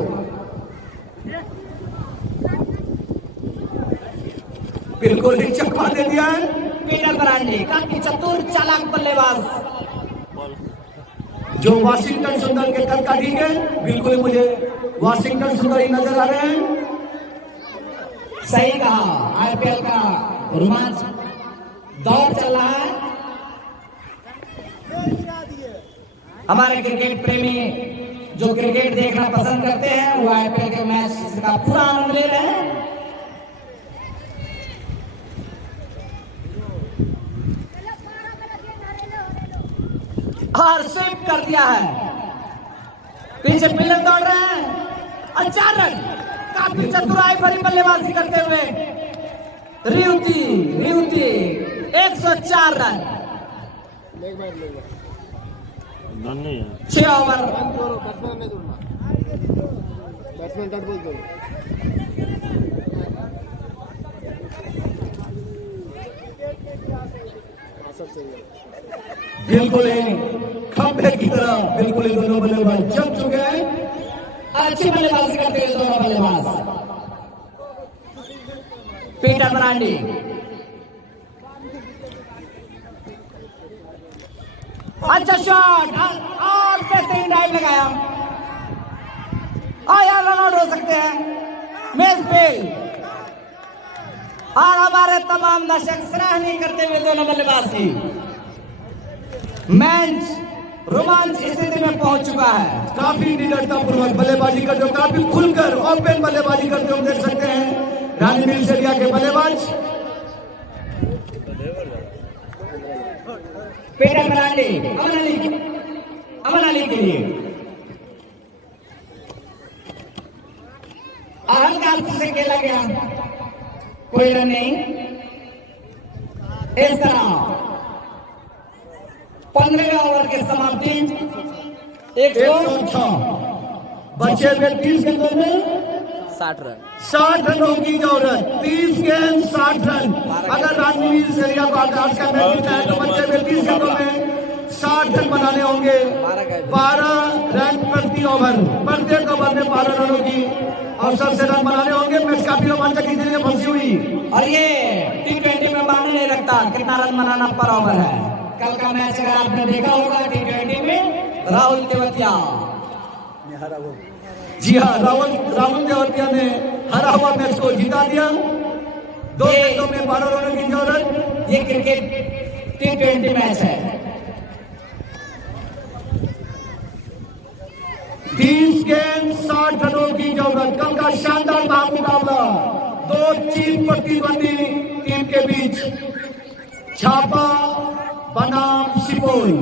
बिल्कुल ही चकमा दे दिया है। पीटर बरांडी काफी चतुर चालाक बल्लेबाज, जो वाशिंगटन सुंदर के कद का ठीक है। बिल्कुल ही मुझे वाशिंगटन सुंदर ही नजर आ रहे हैं। सही कहा, आईपीएल का रोमांच दौर चल रहा है। हमारे क्रिकेट प्रेमी जो क्रिकेट देखना पसंद करते हैं वो आईपीएल के मैच का पूरा आनंद ले रहे हैं। और स्वीप कर दिया है, पीछे पिलर दौड़ रहे हैं। 4 रन काफी चतुराई भरी बल्लेबाजी करते हुए रियुति 104 रन, लेग बार 6 ओवर। बैट्समैन नहीं दूरना, बैट्समैन डॉट बॉल दो। सब सही है। बिल्कुल ही खंभे की तरह बिल्कुल ही दोनों बल्लेबाज जम चुके हैं। अच्छी बल्लेबाजी करते हुए दोनों बल्लेबाज। पीटर मरांडी, अच्छा शॉट और बेहतरीन ड्राइव लगाया और यार रन आउट हो सकते हैं। मैच फेल और हमारे तमाम दर्शक सराहनीय करते हुए दोनों बल्लेबाज की। मैच रोमांच स्थिति में पहुंच चुका है। काफी निडरता पूर्वक बल्लेबाजी करते हो, काफी खुलकर ओपन बल्लेबाजी करते हो देख सकते हैं रानी मिल एरिया के बल्लेबाज। पीटर मरांडी अमन अली के लिए हल्का से खेला गया, कोई रन नहीं। इस तरह 15वें ओवर की समाप्ति 106 बचे हुए 30 गेंदों में 60 रन 60 रनों की जरूरत। 30 गेंद 60 रन। अगर रणवीर सेरिया को आज का मैच जीतना है तो बचे हुए 30 गेंदों में 60 रन बनाने होंगे। 12 रन प्रति ओवर, प्रत्येक ओवर में 12 रनों की अवसर से रन बनाने होंगे। मैच काफी रोमांचक स्थिति में फंसी हुई और ये T20 में मायने नहीं रखता कितना रन बनाना पर ओवर है। कल का मैच अगर आपने देखा होगा T20 में राहुल तेवतिया, जी हाँ, राहुल तेवतिया ने हरा हुआ मैच को जिता दिया। 2 गेंदों में 12 रनों की जरूरत। ये क्रिकेट T20 मैच है। 30 गेंद 60 रनों की जरूरत। कल का शानदार मुकाबला 2 चीन प्रतिद्वंदी टीम के बीच। छापा बनाम सिपोई।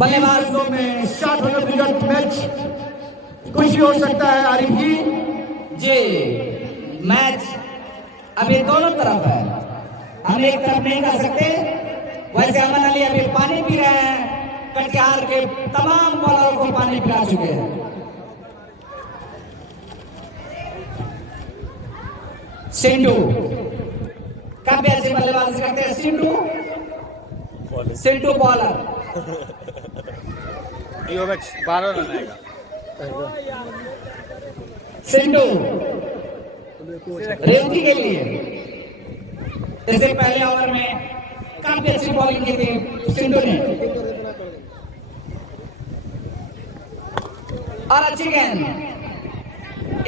बल्लेबाजों में 60 रनों की जरूरत। मैच कुछ भी हो सकता है आरिफ जी। मैच अभी दोनों तरफ है, हम एक तरफ नहीं कर सकते। वैसे अमन अली अभी पानी पी रहे हैं, कटिहार के तमाम बॉलरों को पानी पिला चुके हैं। सिंधु काफी अच्छी बल्लेबाजी करते हैं। सिंधु बॉलर ये मैच 12 रन आएगा। सिंधु रेवती के लिए इससे पहले ओवर में काफी अच्छी बॉलिंग की थी सिंधु ने और अच्छी गेंद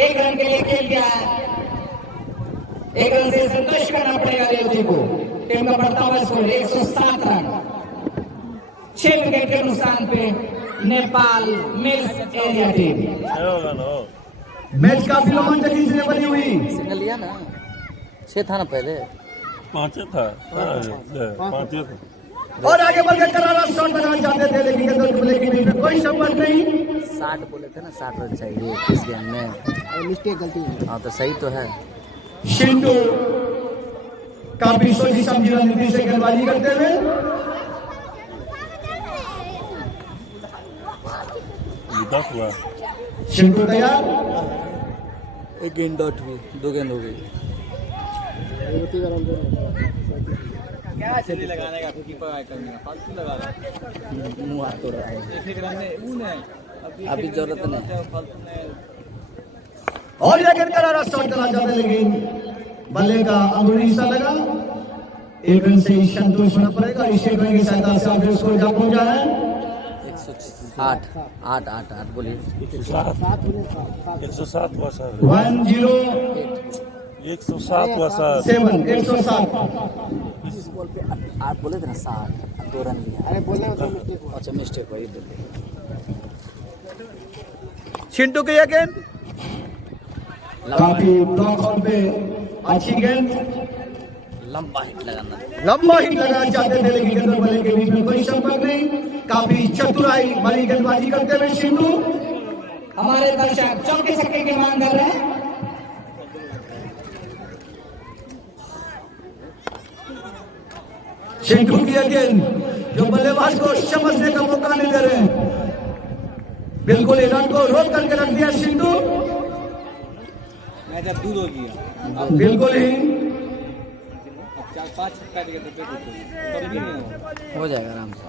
1 रन के लिए खेल गया है। 1 रन से संतुष्ट करना पड़ेगा रेवती को। टीम का बढ़ता हुआ स्कोर 107 रन। 6 विकेट के नुकसान पे Nepal mills area team. Match काफी रोमांचक स्थिति में बनी हुई। सिंगल लिया ना, 6 था ना पहले, 5 था, 5 था। और आगे बढ़कर करारा शॉट लगाना चाहते थे लेकिन गेंद कोई संपर्क नहीं। 60 बोले थे ना, 60 रन चाहिए इस गेम में। मिस्टेक गलती है। हाँ तो सही तो है। सिंधु काफी सोची समझी रणनीति से गेंदबाजी करते हुए। विकास हुआ। सिंधु तैयार। 1 गेंद डॉट हुई, 2 गेंद हो गई। क्या चली लगाने का कीपर आइकन में फालतू लगा रहा है। मुंह हाथ तो रहा है, 1 रन में ऊन है। अभी जरूरत नहीं। फालतू में और यह गेंद करारा शॉट करना चाहते लेकिन बल्ले का अंगुली हिस्सा लगा। 1 रन से संतोष होना पड़ेगा। इसे रन की सहायता से आप स्कोर जब पहुंचा है 108 बोलिए। 107 हुआ सर। 107 हुआ सर। 107। इस बॉल पे 8 बोले थे ना, 60 2 रन लिया। अरे बोलने में मिस्टेक हुआ। अच्छा मिस्टेक हुई। सिंधु की यह गेंद काफी ब्लॉक ऑन पे अच्छी गेंद। लंबा हिट लगाना। लंबा हिट लगाना चाहते थे लेकिन गेंद बल्ले के बीच में कोई संपर्क नहीं। काफी चतुराई वाली गेंदबाजी करते हुए सिंधु हमारे दर्शक चौके छक्के की मांग कर रहे हैं। चिंटू की अगेन जो बल्लेबाज को समझने का मौका नहीं दे रहे हैं, बिल्कुल रन को रोक करके रख दिया सिंधु। मैं जब दूर हो गया बिल्कुल ही 4-5 छक्का दिया तो कभी नहीं होगा। हो जाएगा आराम से।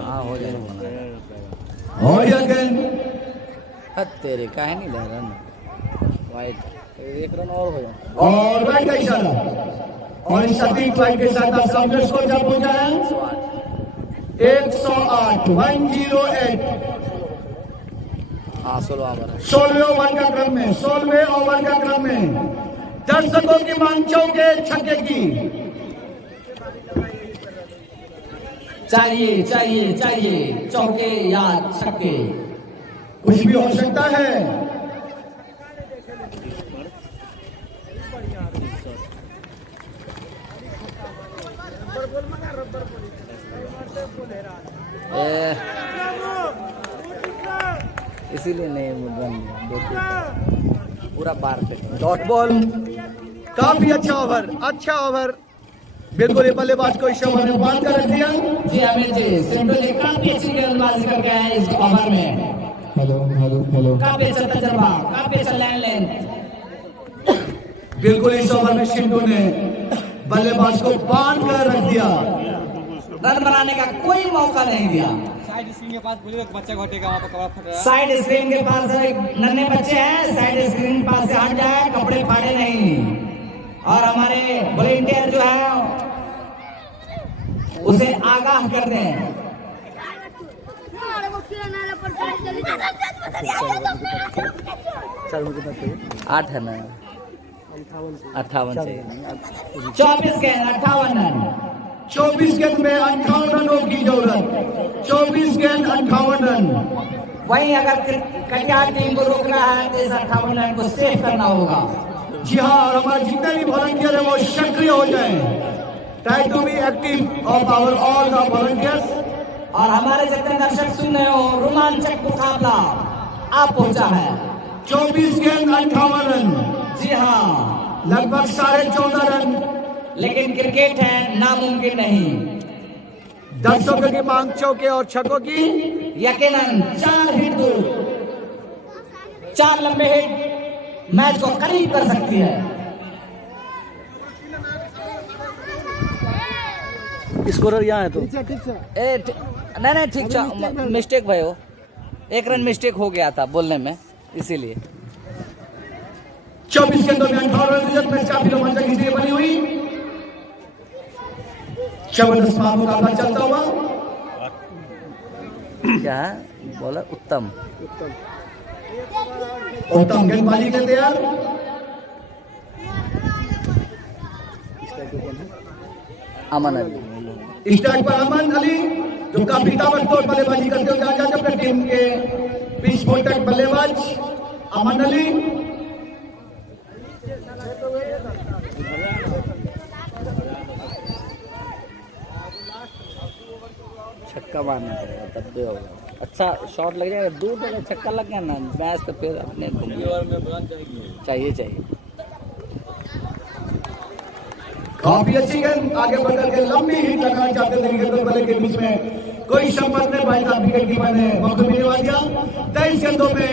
हाँ हो जाएगा। और अगेन तेरे का है नहीं ले रन वाइट, एक रन और हो जाएगा। और राइट का इशारा और इस सटीक राइट के साथ आप सामने स्कोर जब पहुंचा है 108 108। हाँ 16 ओवर है। 16वें ओवर का क्रम में 16वें ओवर का क्रम में दर्शकों की मांग चौके छक्के की। चाहिए चाहिए चाहिए चौके या छक्के, कुछ भी हो सकता है। इसीलिए नहीं रन पूरा बार पे डॉट बॉल, काफी अच्छा ओवर, अच्छा ओवर। बिल्कुल ये बल्लेबाज को इस ओवर में बांध कर रख दिया। जी अमित जी सिंधु जी काफी अच्छी गेंदबाजी करके आए इस ओवर में। हेलो काफी अच्छा तजर्बा, काफी अच्छा लैंड। बिल्कुल इस ओवर में सिंधु ने बल्लेबाज को बांध कर रख दिया। रन बनाने का कोई मौका नहीं दिया। साइड स्क्रीन के पास बोलिए बच्चा घटेगा वहाँ पर कपड़ा फट रहा है। साइड स्क्रीन के पास एक नन्हे बच्चे हैं, साइड स्क्रीन पास से हट जाए, कपड़े फाड़े नहीं। और हमारे वॉलेंटियर जो है उसे आगाह कर दें। 8 है ना 58 चाहिए। 24 गेंद 58 रन। 24 गेंद में 58 रनों की जरूरत। 24 गेंद 58 रन। वहीं अगर कटिहार टीम को रोकना है तो इस 58 रन को सेव करना होगा। जी हाँ, और हमारे जितने भी वॉलंटियर है वो सक्रिय हो जाएं। Try to be active of our all the volunteers. और हमारे जितने दर्शक सुन रहे हो, रोमांचक मुकाबला आप पहुंचा है। 24 गेंद 58 रन, जी हाँ, लगभग 14.5 रन। लेकिन क्रिकेट है, नामुमकिन नहीं। दर्शकों की मांग चौके और छक्कों की। यकीनन 4 हिट दूर, 4 लंबे हिट मैच को करीब कर सकती है। स्कोरर यहाँ है तो ठीक है नहीं ठीक मिस्टेक भाई हो, 1 रन मिस्टेक हो गया था बोलने में, इसीलिए। 24 गेंदों में 58 रन रिजल्ट में काफी रोमांचक स्थिति बनी हुई। जबरदस्त मुकाबला चलता हुआ। क्या है बोला? उत्तम उत्तम गेंदबाजी के तैयार। अमन अली स्ट्राइक पर अमन अली जो काफी ताबड़तोड़ बल्लेबाजी करते हुए आज अपने टीम के 20 कॉन्टैक्ट बल्लेबाज अमन अली। छक्का मारना पड़ेगा तब भी होगा। अच्छा शॉट लग जाएगा, दूर तक छक्का लग गया ना मैच तो फिर अपने चाहिए। काफी अच्छी गेंद आगे बढ़कर के लंबी हिट लगाना चाहते थे गेंदों वाले के बीच में, कोई संपर्क नहीं पाया था। विकेट कीपर ने मौका भी निभा दिया। 23 गेंदों में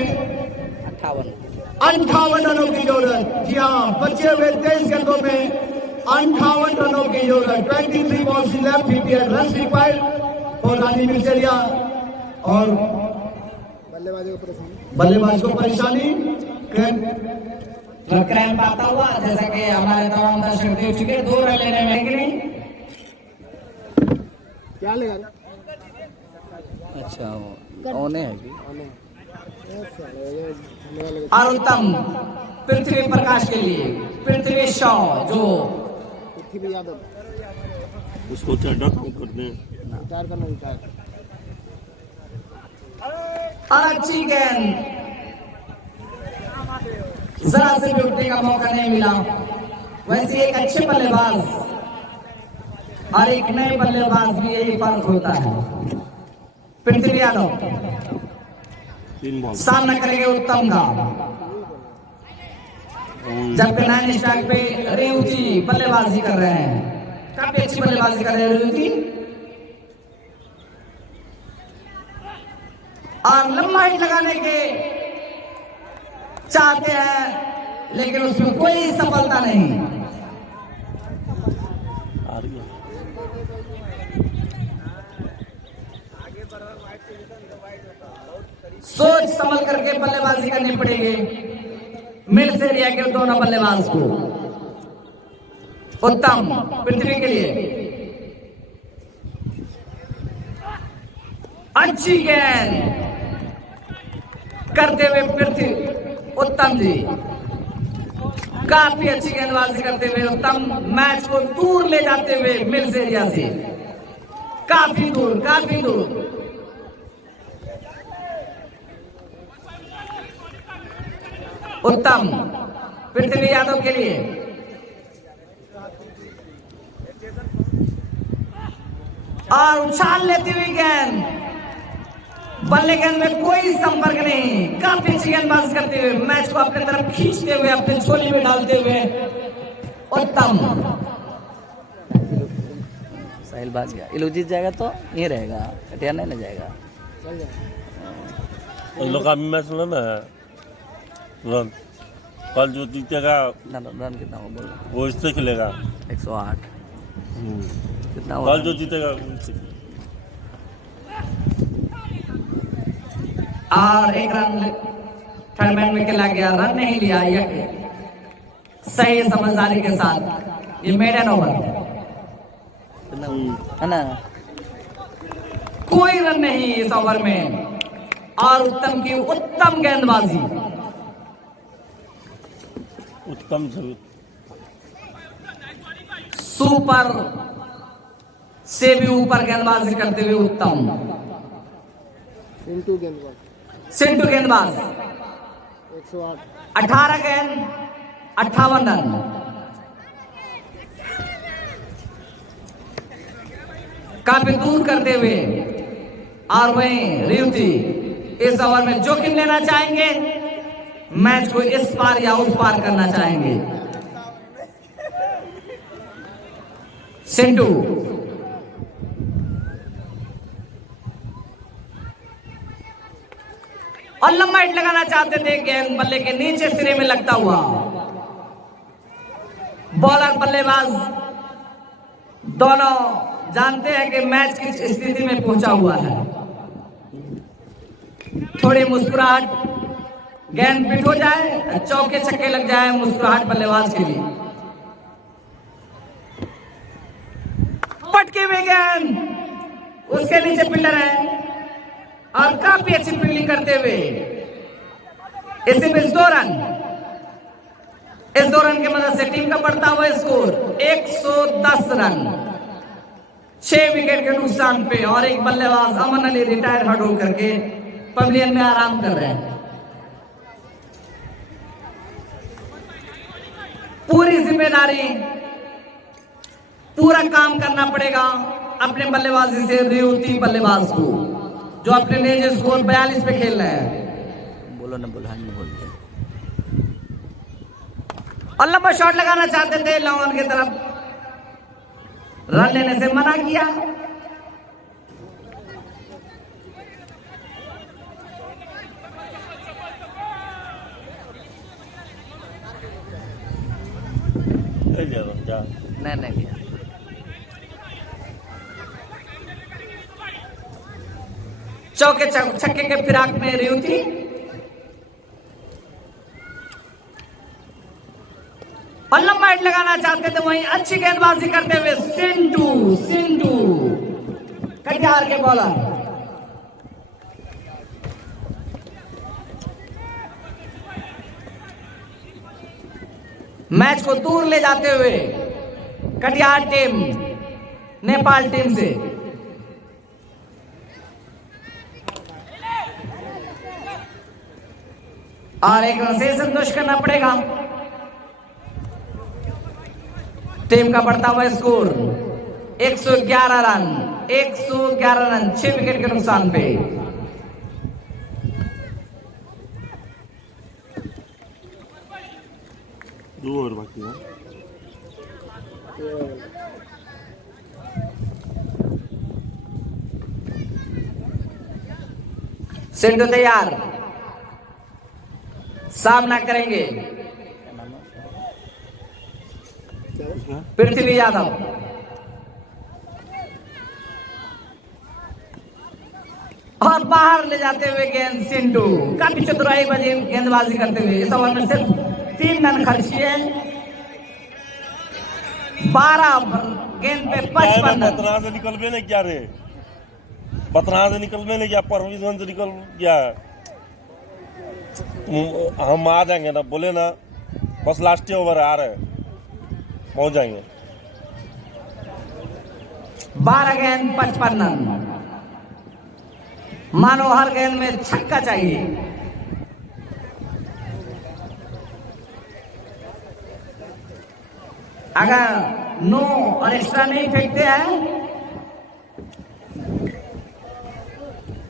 58 रनों की जरूरत। जी हाँ, बचे हुए 23 गेंदों में 58 रनों की जरूरत। 23 बॉल्स लेफ्ट, 58 रन रिक्वायर्ड और रानी मिर्चरिया और बल्लेबाज को परेशानी। क्रैम्प आता हुआ, जैसा कि हमारे तमाम दर्शक देख चुके, 2 रन लेने में कि नहीं। क्या लेगा? अच्छा ओने है कि और उत्तम पृथ्वी प्रकाश के लिए पृथ्वी शॉ जो पृथ्वी यादव उसको चढ़ा कम कर दें। रिटायर करना रिटायर। और अच्छी गेंद, जरा से भी उठने का मौका नहीं मिला। वैसे एक अच्छे बल्लेबाज और एक नए बल्लेबाज भी यही फर्क होता है। पृथ्वी यादव 3 बॉल सामना करेंगे उत्तम का। जबकि 9 स्ट्राइक पे रेवती बल्लेबाजी कर रहे हैं, काफी अच्छी बल्लेबाजी कर रहे हैं रेवती। और लंबा हिट लगाने के चाहते हैं, लेकिन उसमें कोई सफलता नहीं। आ रही है। सोच समझ करके बल्लेबाजी करनी पड़ेगी मिड एरिया के दोनों बल्लेबाज को। उत्तम पृथ्वी के लिए अच्छी गेंद करते हुए पृथ्वी उत्तम जी, काफी अच्छी गेंदबाजी करते हुए उत्तम मैच को दूर ले जाते हुए मिल्स एरिया से, काफी दूर काफी दूर। उत्तम पृथ्वी यादव के लिए और उछाल लेती हुई गेंद, बल्ले गेंद में कोई संपर्क नहीं, काफी अच्छी गेंदबाजी करते हुए मैच को अपने तरफ खींचते हुए अपने झोली में डालते हुए उत्तम। साहिल भाग गया, इलू जीत जाएगा तो यही रहेगा, कटिया नहीं ना जाएगा। उन लोग का मैच में ना रन कल जो जीतेगा रन कितना हो बोल, वो इससे खेलेगा 108 कितना कल हुआ? जो जीतेगा उनसे। और एक रन थर्ड मैन में खेला गया, रन नहीं लिया यह सही समझदारी के साथ। ये मेडन ओवर, कितना है ना, कोई रन नहीं इस ओवर में। और उत्तम की उत्तम गेंदबाजी, उत्तम से सुपर से भी ऊपर गेंदबाजी करते हुए उत्तम। सिंटू गेंदबाज सिंटू गेंदबाज 108 18 गेंद 58 रन। काफी दूर करते हुए, और वहीं रेवती इस ओवर में जोखिम लेना चाहेंगे, मैच को इस पार या उस पार करना चाहेंगे। सिंटू और लंबा हिट लगाना चाहते थे, गेंद बल्ले के नीचे सिरे में लगता हुआ। बॉलर बल्लेबाज दोनों जानते हैं कि मैच किस स्थिति में पहुंचा हुआ है। थोड़ी मुस्कुराहट, गेंद पिट हो जाए, चौके छक्के लग जाए, मुस्कुराहट बल्लेबाज के लिए। पटके हुए गेंद, उसके नीचे फील्डर है और काफी अच्छी फील्डिंग करते हुए इसी में 2 रन। इस 2 रन की मदद से टीम का बढ़ता हुआ स्कोर 110 रन, 6 विकेट के नुकसान पे। और एक बल्लेबाज अमन अली रिटायर हट होकर के पवेलियन में आराम कर रहे हैं। पूरी जिम्मेदारी, पूरा काम करना पड़ेगा अपने बल्लेबाजी से रेवती बल्लेबाज को, जो अपने लिए स्कोर 42 पे खेल रहे हैं। बोलो ना, बोलो नहीं बोल रहे। और लंबा शॉट लगाना चाहते थे, लॉन्ग ऑन की तरफ, रन लेने से मना किया। नहीं गया। चौके छक्के के फिराक में रेवती और लंबा हिट लगाना चाहते थे, वहीं अच्छी गेंदबाजी करते हुए सिंटू कटिहार के बॉलर। मैच को दूर ले जाते हुए कटिहार टीम नेपाल टीम से। और एक रन से संतोष करना पड़ेगा। टीम का बढ़ता हुआ स्कोर 111 रन, 111 रन, 6 विकेट के नुकसान पे। 2 ओवर बाकी है। सिंधु तैयार, सामना करेंगे पृथ्वी यादव। और बाहर ले जाते हुए गेंद सिंधु, काफी चतुराई बजी गेंदबाजी करते हुए इस ओवर में सिर्फ 3 रन खर्च किए। 12 गेंद पे 55 रन। बतना से निकल भी नहीं क्या रे, बतना से निकल में नहीं गया, परमिशन से निकल गया। हम आ जाएंगे ना, बोले ना बस लास्ट ओवर आ रहे, पहुंच जाएंगे। 12 गेंद 55 रन। मानो हर गेंद में छक्का चाहिए। अगर नो और एक्स्ट्रा नहीं फेंकते हैं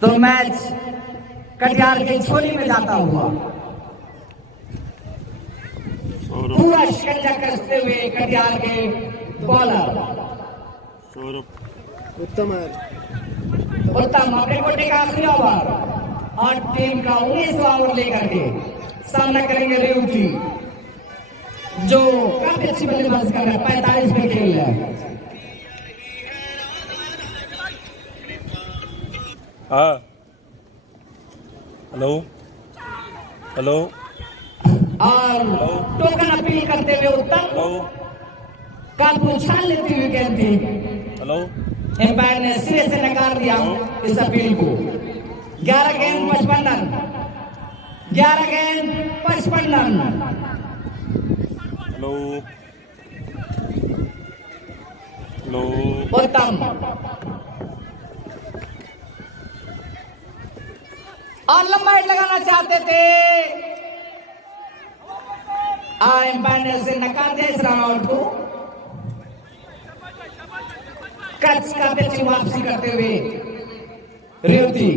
तो मैच कटिहार की झोली में जाता हुआ। पूरा शिकंजा कसते हुए कटिहार के बॉलर उत्तम अपने कोटे का आखिरी ओवर और टीम का 19वां ओवर लेकर के सामना करेंगे रेवू जी, जो काफी अच्छी बल्लेबाजी कर रहे हैं। 45 में खेल रहे हैं। हाँ, हेलो हेलो और टोकन अपील करते हुए उत्तम हेलो का उछाल लेती हुई गेंद थी। हेलो एम्पायर ने सिरे से नकार दिया इस अपील को। 11 गेंद 55 रन, 11 गेंद 55 रन। हेलो हेलो उत्तम और लंबा हिट लगाना चाहते थे और एम्पायर ने उसे नकार दिया इस रन आउट को। कच का अच्छी वापसी करते हुए रेवती।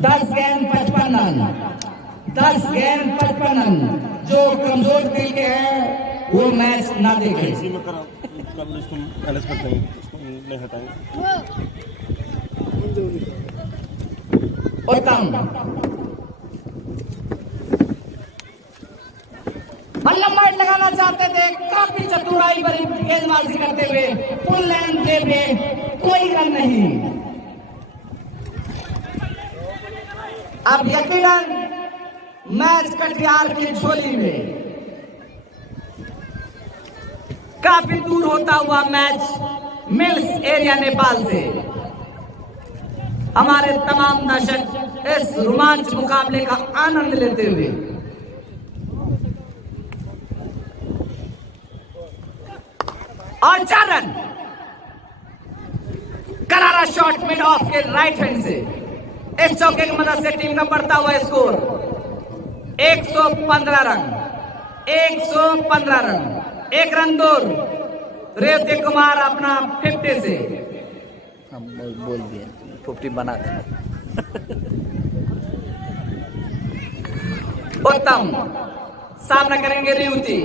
दस गेंद 55 रन, 10 गेंद 55 रन। जो कमजोर दिल के हैं वो मैच ना देखें। इसी में कल इसको मैनेज करते हैं, इसको नहीं हटाएंगे। उत्तम लंबा हिट लगाना चाहते थे, काफी चतुराई भरी गेंदबाजी करते हुए फुल लेंथ दे में कोई रन नहीं। अब यकीनन मैच कटिहार की झोली में। काफी दूर होता हुआ मैच मिल्स एरिया नेपाल से। हमारे तमाम दर्शक इस रोमांच मुकाबले का आनंद लेते हुए और 4 रन। करारा शॉट मिड ऑफ के राइट हैंड से। इस चौके की मदद से टीम का बढ़ता हुआ स्कोर 115 रन, 115 रन। 1 रन दूर रेवती कुमार अपना 50 से। हम बोल दिए 50 बना देना। उत्तम सामना करेंगे रेवती।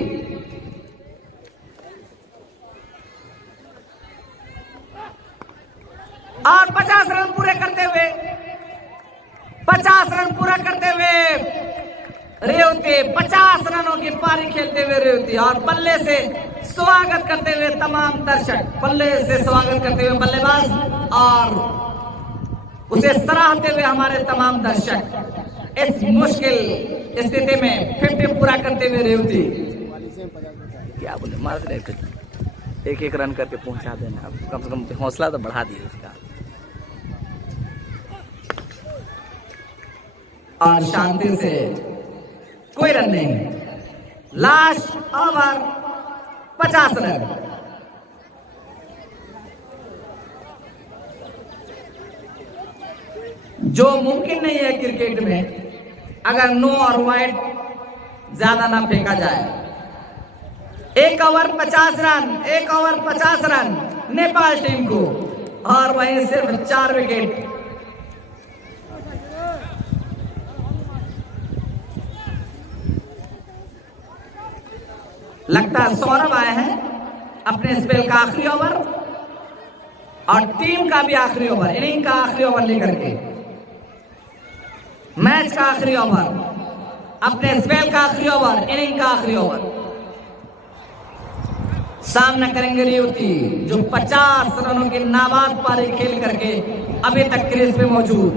और 50 रन पूरे करते हुए 50 रन पूरा करते हुए रेवती 50 रनों की पारी खेलते हुए रेवती। और बल्ले से स्वागत करते हुए तमाम दर्शक, बल्ले से स्वागत करते हुए बल्लेबाज और उसे सराहते हुए हमारे तमाम दर्शक। इस मुश्किल स्थिति में 50 पूरा करते हुए रेवती। क्या बोले, मार दे, एक रन करके पहुंचा देना। अब कम से कम हौसला तो बढ़ा दिए उसका। और शांति से कोई रन नहीं। Last over 50 run. जो मुमकिन नहीं है क्रिकेट में, अगर नो और वाइड ज्यादा ना फेंका जाए। 1 over 50 run, 1 over 50 run Nepal team को। और वहीं सिर्फ 4 विकेट लगता है सौरभ आए हैं अपने स्पेल का आखिरी ओवर और टीम का भी आखिरी ओवर, इनिंग का आखिरी ओवर लेकर के, मैच का आखिरी ओवर, अपने स्पेल का आखिरी ओवर, इनिंग का आखिरी ओवर। सामना करेंगे रेवती जो 50 रनों की नाबाद पारी खेल करके अभी तक क्रीज पे मौजूद।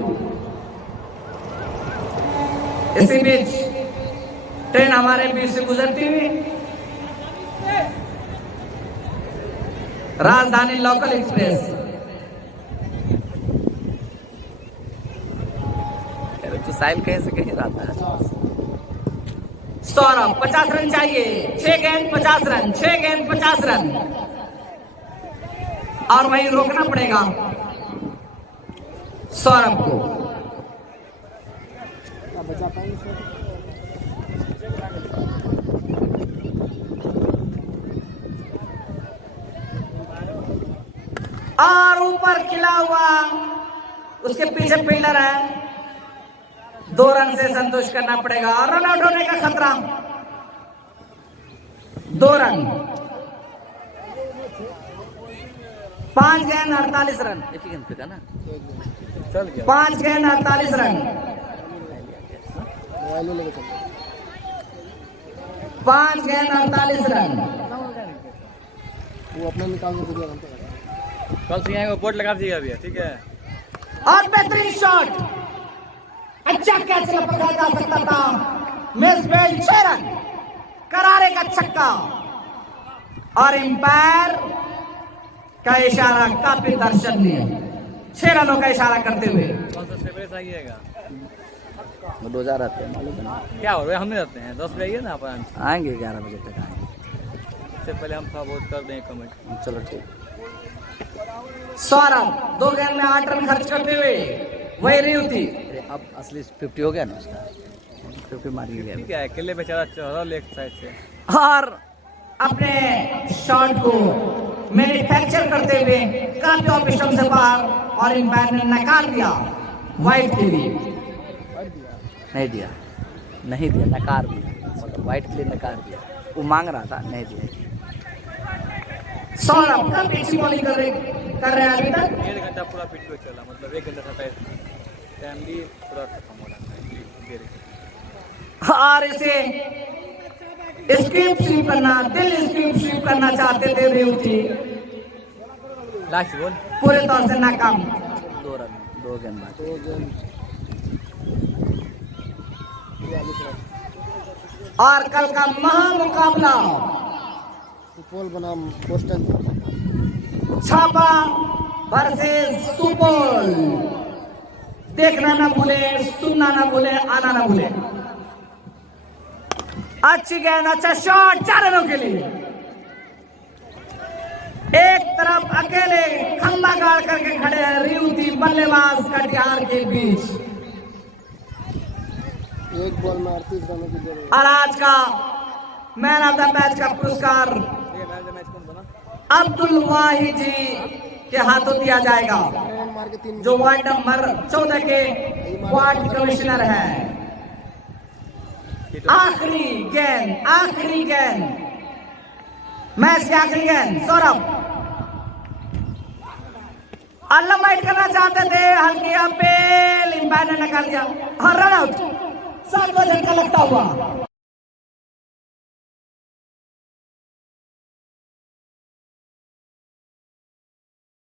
इसी बीच ट्रेन हमारे बीच से गुजरती हुई राजधानी लोकल एक्सप्रेस। तो साहिल कहीं से कहीं रहता है। सौरभ 50 रन चाहिए, 6 गेंद 50 रन, 6 गेंद 50 रन, और वहीं रोकना पड़ेगा सौरभ को। क्या बचा पाएंगे सर? और ऊपर खिला हुआ, उसके पीछे फील्डर है, 2 रन से संतोष करना पड़ेगा और रन आउट होने का खतरा। 2 रन, 5 गेंद 48 रन, एक ही गेंद पे का ना। चल गया 5 गेंद 48 रन, मोबाइल लेके चलो। 5 गेंद 48 रन। वो अपना निकाल के दिया हमको। कल से यहाँ बोर्ड लगा दीजिएगा भैया, ठीक है। और बेहतरीन शॉट, अच्छा कैच पकड़ा जा सकता था, मिस बेल 6 रन, करारे का छक्का और एम्पायर का इशारा काफी दर्शनीय, 6 रनों का इशारा करते हुए। कौन सा सेपरेट आइएगा? वो 2 रहते हैं मालूम है ना। क्या हो रहा है, हम नहीं रहते हैं, 10 बजे आइए ना अपन, आएंगे 11 बजे तक आएंगे। इससे पहले हम थोड़ा बहुत कर दें कमेंट। चलो ठीक। सौरभ 2 गेंद में 8 रन खर्च करते हुए वही रेवती। अरे अब असली 50 हो गया ना उसका, 50 मार गया। ठीक है, अकेले बेचारा चल रहा लेफ्ट साइड से। और अपने शॉट को मैन्युफैक्चर करते हुए काफी ऑप्शन से बाहर और एम्पायर ने नकार दिया वाइड के लिए। नहीं दिया, नहीं दिया, नकार दिया, मतलब वाइट के लिए नकार दिया। वो मांग रहा था, नहीं दिया। सौरभ काफी अच्छी बॉलिंग कर रहे हैं अभी तक। 1.5 घंटा पूरा वीडियो चला, मतलब 1 घंटा 27 टाइम भी पूरा खत्म हो रहा है। और इसे स्क्रीप स्वीप करना, दिल स्क्रीप स्वीप करना चाहते थे रेवती, लास्ट बॉल पूरे तौर से नाकाम। 2 रन, 2 गेंद बाद। 2 गेंद 42 रन। और कल का महामुकाबला सुपौल बनाम बोस्टन। छापा वर्सेस सुपौल। देखना ना भूले, सुनना ना भूले, आना ना भूले। अच्छी गेंद, अच्छा शॉट, 4 रनों के लिए। एक तरफ अकेले खंबा गाड़ करके खड़े हैं रेवती बल्लेबाज कटिहार के बीच। एक बॉल में 38 रनों की जरूरत। और आज का मैन ऑफ द मैच का पुरस्कार मैच कौन बना? अब्दुल वाहिद जी के हाथों दिया जाएगा, रन मार के 3 जो वार्ड नंबर 14 के वार्ड कमिश्नर हैं। आखिरी गेंद, आखिरी गेंद, मैच की आखिरी गेंद। सौरभ अनलमाइट करना चाहते थे, हल्की अपील, एम्पायर ने नकार दिया और रन आउट। 7 बजे का लगता हुआ